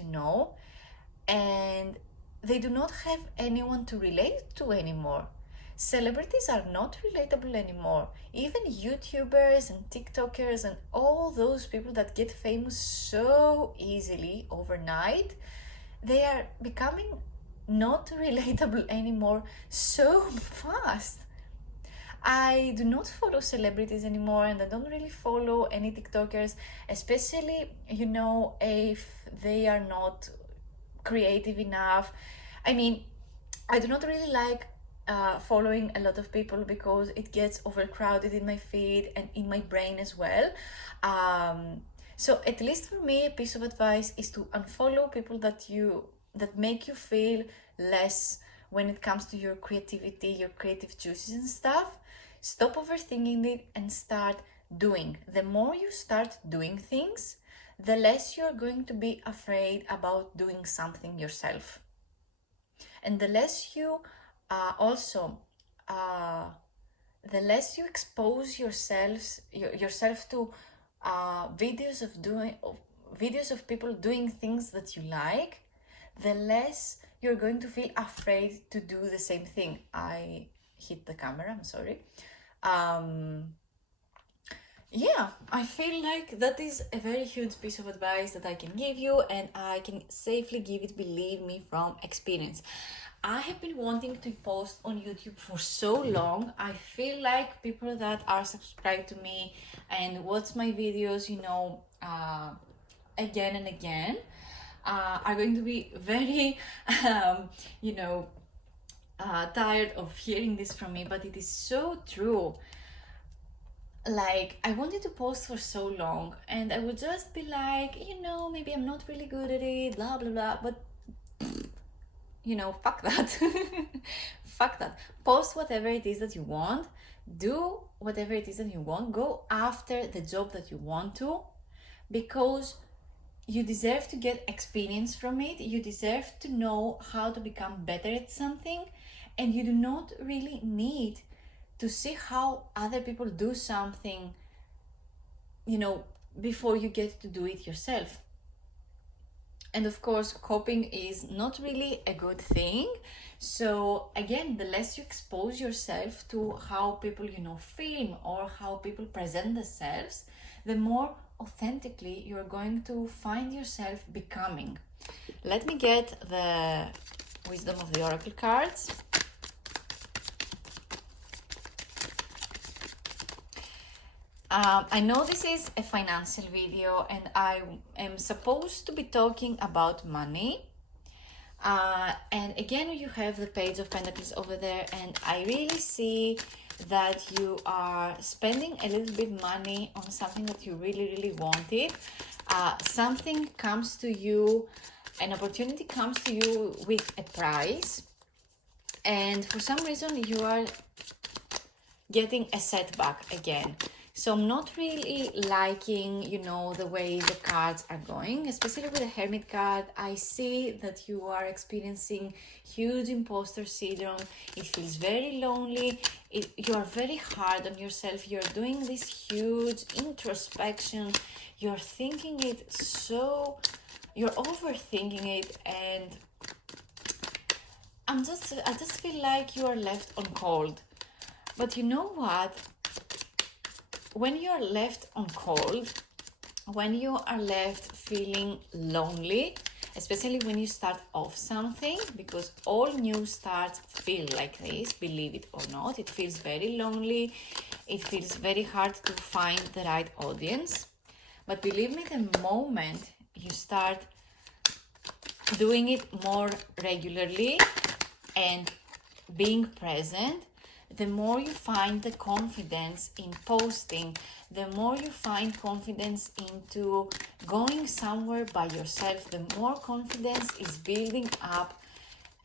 and they do not have anyone to relate to anymore. Celebrities are not relatable anymore. Even YouTubers and TikTokers and all those people that get famous so easily overnight, they are becoming not relatable anymore so fast. I do not follow celebrities anymore, and I don't really follow any TikTokers, especially, if they are not creative enough. I mean, I do not really like following a lot of people, because it gets overcrowded in my feed and in my brain as well. So at least for me, a piece of advice is to unfollow people that make you feel less when it comes to your creativity, your creative juices and stuff. Stop overthinking it and start doing. The more you start doing things, the less you're going to be afraid about doing something yourself. And the less you the less you expose yourself to videos of people doing things that you like, the less you're going to feel afraid to do the same thing. I hit the camera, I'm sorry. I feel like that is a very huge piece of advice that I can give you, and I can safely give it, believe me, from experience. I have been wanting to post on YouTube for so long. I feel like people that are subscribed to me and watch my videos, again and again, are going to be very, tired of hearing this from me, but it is so true. Like, I wanted to post for so long, and I would just be like, maybe I'm not really good at it, blah, blah, blah, but fuck that. Fuck that. Post whatever it is that you want, do whatever it is that you want, go after the job that you want to, because you deserve to get experience from it. You deserve to know how to become better at something, and you do not really need to see how other people do something, before you get to do it yourself. And of course, copying is not really a good thing. So again, the less you expose yourself to how people, film or how people present themselves, the more authentically you're going to find yourself becoming. Let me get the wisdom of the oracle cards. I know this is a financial video, and I am supposed to be talking about money. And again, you have the Page of Pentacles over there, and I really see that you are spending a little bit money on something that you really, really wanted. Something comes to you, an opportunity comes to you with a price, and for some reason you are getting a setback again. So I'm not really liking, the way the cards are going, especially with the Hermit card. I see that you are experiencing huge imposter syndrome. It feels very lonely. You are very hard on yourself. You're doing this huge introspection. You're thinking it you're overthinking it, and I just feel like you are left on cold. But you know what? When you are left on cold, when you are left feeling lonely, especially when you start off something, because all new starts feel like this, believe it or not, it feels very lonely, it feels very hard to find the right audience. But believe me, the moment you start doing it more regularly and being present, the more you find the confidence in posting, the more you find confidence into going somewhere by yourself, the more confidence is building up,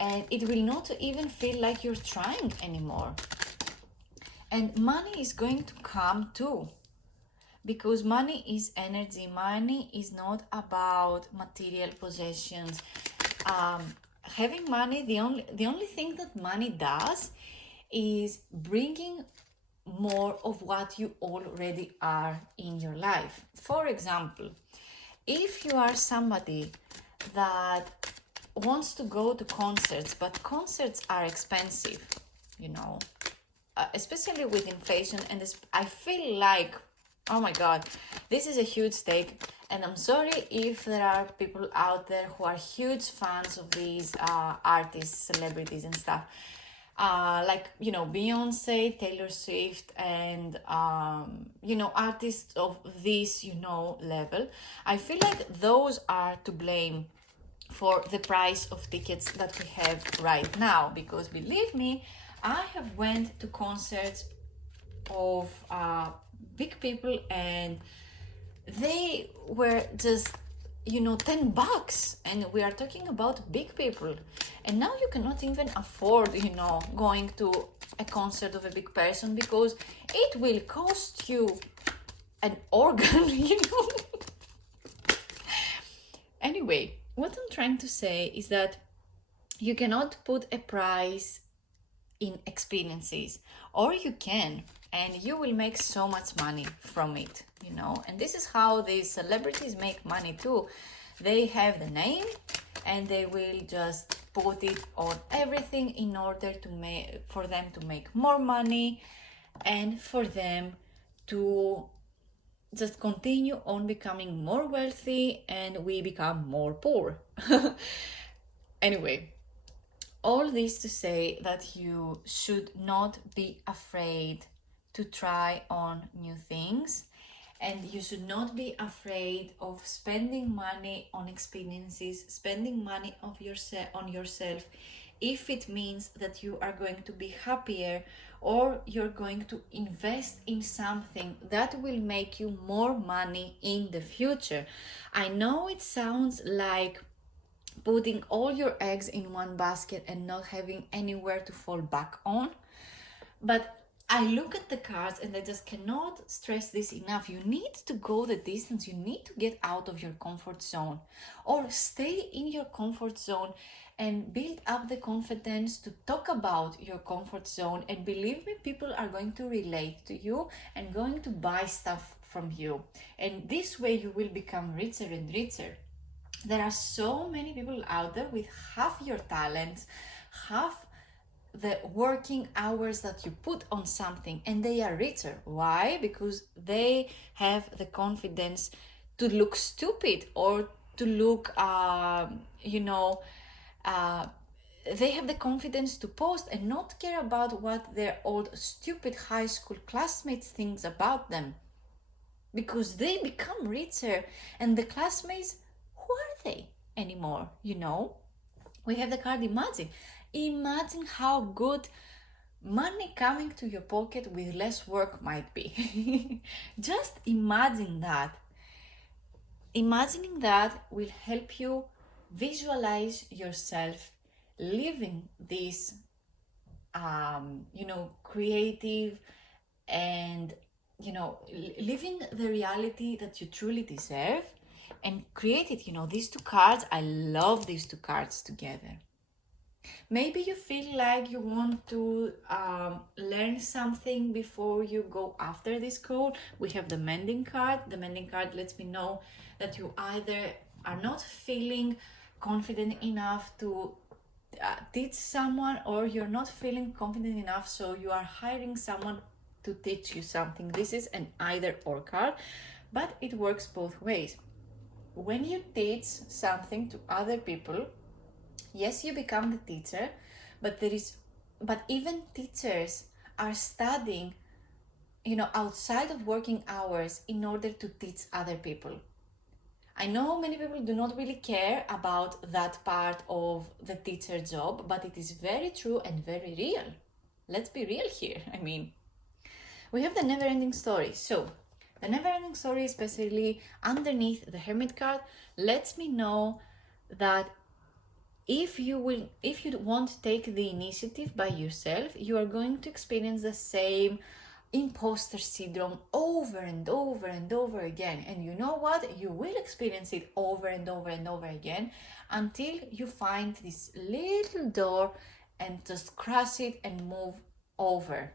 and it will not even feel like you're trying anymore. And money is going to come too, because money is energy. Money is not about material possessions. Having money, the only thing that money does is bringing more of what you already are in your life. For example, if you are somebody that wants to go to concerts, but concerts are expensive, you know, especially with inflation, and this, I feel like, oh my god, this is a huge stake, and I'm sorry if there are people out there who are huge fans of these artists, celebrities and stuff, like, you know, Beyonce, Taylor Swift, and you know, artists of this, you know, level. I feel like those are to blame for the price of tickets that we have right now, because believe me, I have went to concerts of big people, and they were just, you know, $10, and we are talking about big people. And now you cannot even afford, you know, going to a concert of a big person, because it will cost you an organ, you know. Anyway, what I'm trying to say is that you cannot put a price in experiences, or you can, and you will make so much money from it, you know. And this is how these celebrities make money too. They have the name, and they will just put it on everything in order to make, for them to make more money, and for them to just continue on becoming more wealthy, and we become more poor. Anyway, all this to say that you should not be afraid to try on new things, and you should not be afraid of spending money on experiences, spending money of on yourself, if it means that you are going to be happier, or you're going to invest in something that will make you more money in the future. I know it sounds like putting all your eggs in one basket and not having anywhere to fall back on, but I look at the cards and I just cannot stress this enough. You need to go the distance. You need to get out of your comfort zone, or stay in your comfort zone and build up the confidence to talk about your comfort zone. And believe me, people are going to relate to you and going to buy stuff from you. And this way you will become richer and richer. There are so many people out there with half your talents, half the working hours that you put on something, and they are richer. Why? Because they have the confidence to look stupid, or to look you know, they have the confidence to post and not care about what their old stupid high school classmates thinks about them, because they become richer, and the classmates, who are they anymore, you know? We have the card Imagine. Imagine how good money coming to your pocket with less work might be. Just imagine that. Imagining that will help you visualize yourself living this, you know, creative, and, you know, living the reality that you truly deserve, and create it. You know, these two cards, I love these two cards together. Maybe you feel like you want to learn something before you go after this code. We have the mending card. The mending card lets me know that you either are not feeling confident enough to teach someone, or you're not feeling confident enough, so you are hiring someone to teach you something. This is an either or card, but it works both ways. When you teach something to other people, yes, you become the teacher, but even teachers are studying, outside of working hours in order to teach other people. I know many people do not really care about that part of the teacher job, but it is very true and very real. Let's be real here. I mean, we have the never-ending story. So, the never-ending story, especially underneath the Hermit card, lets me know that if you won't take the initiative by yourself, you are going to experience the same imposter syndrome over and over and over again. And you know what? You will experience it over and over and over again until you find this little door and just crush it and move over.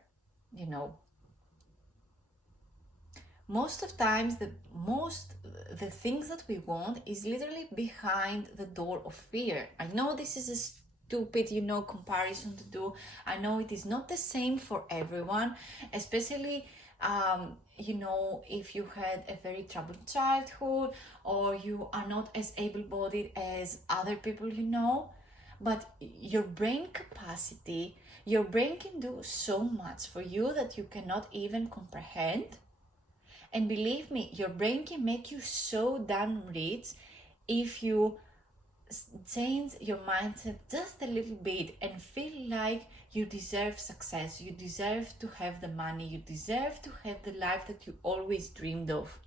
Most of times the things that we want is literally behind the door of fear. I know this is a stupid comparison to do. I know it is not the same for everyone, especially if you had a very troubled childhood, or you are not as able-bodied as other people, but your brain capacity, your brain can do so much for you that you cannot even comprehend. And believe me, your brain can make you so damn rich if you change your mindset just a little bit and feel like you deserve success, you deserve to have the money, you deserve to have the life that you always dreamed of.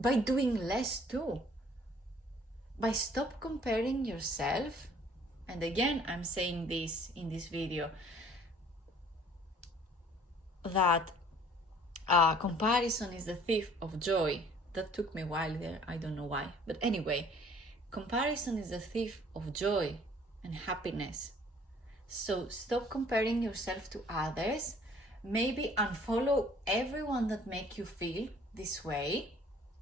By doing less too. By stop comparing yourself. And again, I'm saying this in this video, that comparison is the thief of joy. That took me a while there, I don't know why. But anyway, comparison is the thief of joy and happiness. So stop comparing yourself to others. Maybe unfollow everyone that make you feel this way.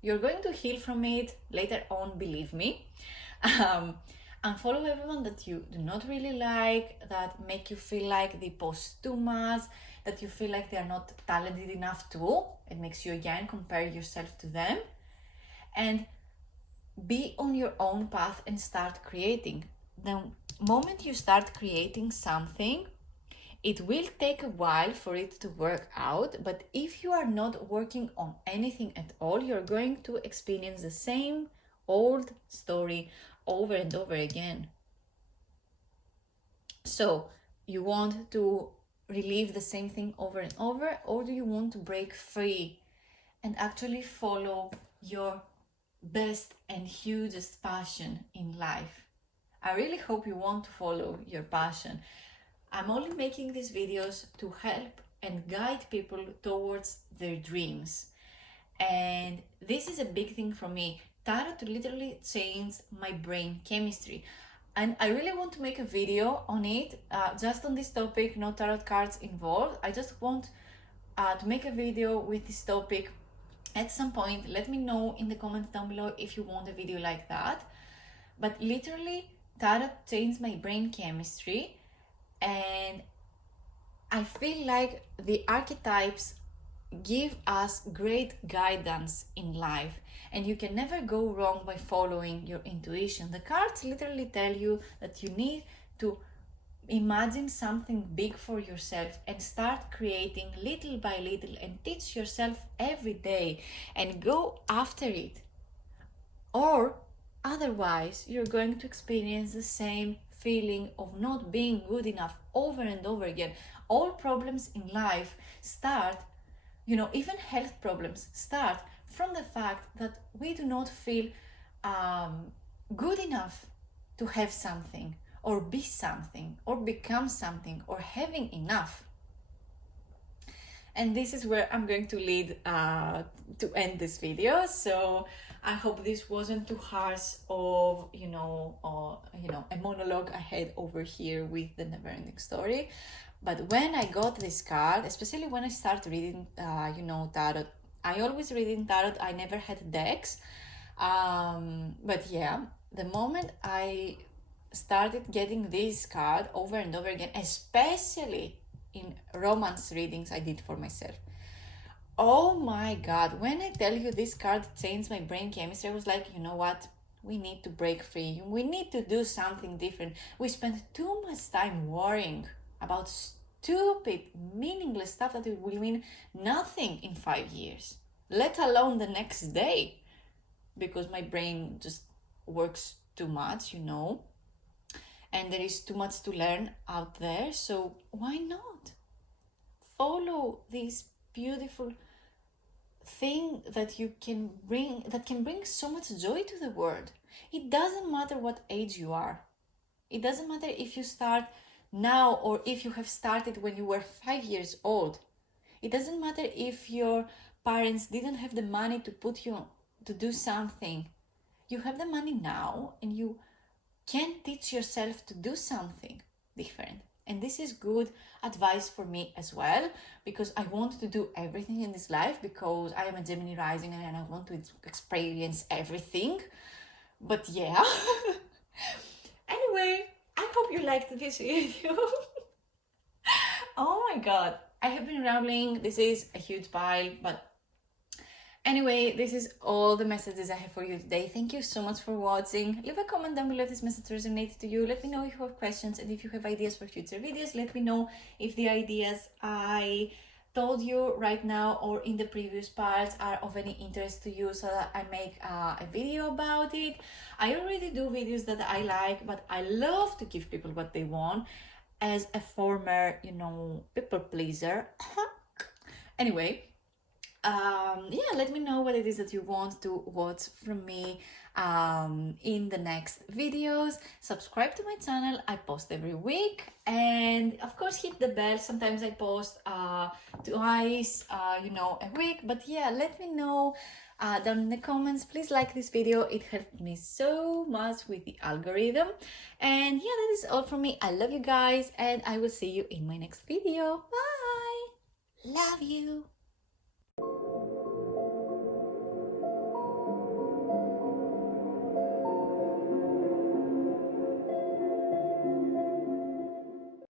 You're going to heal from it later on, believe me. Unfollow everyone that you do not really like, that make you feel like they post too much, that you feel like they are not talented enough too. It makes you again compare yourself to them. And be on your own path and start creating. The moment you start creating something, it will take a while for it to work out, but if you are not working on anything at all, you're going to experience the same old story over and over again. So, you want to relive the same thing over and over, or do you want to break free and actually follow your best and hugest passion in life? I really hope you want to follow your passion. I'm only making these videos to help and guide people towards their dreams. And this is a big thing for me. Tarot literally changed my brain chemistry. And I really want to make a video on it, just on this topic, no tarot cards involved. I just want to make a video with this topic at some point. Let me know in the comments down below if you want a video like that. But literally, tarot changed my brain chemistry. And I feel like the archetypes give us great guidance in life, and you can never go wrong by following your intuition. The cards literally tell you that you need to imagine something big for yourself and start creating little by little, and teach yourself every day and go after it. Or otherwise, you're going to experience the same feeling of not being good enough over and over again. All problems in life start, even health problems start from the fact that we do not feel good enough to have something, or be something, or become something, or having enough. And this is where I'm going to lead to end this video. So I hope this wasn't too harsh of, a monologue I had over here with the never-ending story. But when I got this card, especially when I started reading, tarot, I always read in tarot. I never had decks. But yeah, the moment I started getting this card over and over again, especially in romance readings I did for myself. Oh my God, when I tell you this card changed my brain chemistry, I was like, you know what? We need to break free. We need to do something different. We spend too much time worrying about stupid, meaningless stuff that will mean nothing in 5 years, let alone the next day, because my brain just works too much, and there is too much to learn out there. So why not follow this beautiful thing that can bring so much joy to the world? It doesn't matter what age you are. It doesn't matter if you start now or if you have started when you were 5 years old. It doesn't matter if your parents didn't have the money to put you to do something. You have the money now and you can teach yourself to do something different. And this is good advice for me as well, because I want to do everything in this life, because I am a Gemini rising and I want to experience everything. But yeah. Anyway, I hope you liked this video. Oh my God, I have been rambling. This is a huge pile, but anyway, this is all the messages I have for you today. Thank you so much for watching. Leave a comment down below if this message resonated to you. Let me know if you have questions, and if you have ideas for future videos. Let me know if the ideas I told you right now or in the previous parts are of any interest to you, so that I make a video about it. I already do videos that I like, but I love to give people what they want as a former, people pleaser. Anyway, yeah, let me know what it is that you want to watch from me in the next videos. Subscribe to my channel. I post every week, and of course hit the bell. Sometimes I post twice a week, but yeah, let me know down in the comments. Please like this video. It helped me so much with the algorithm. And yeah, that is all from me. I love you guys, and I will see you in my next video. Bye. Love you.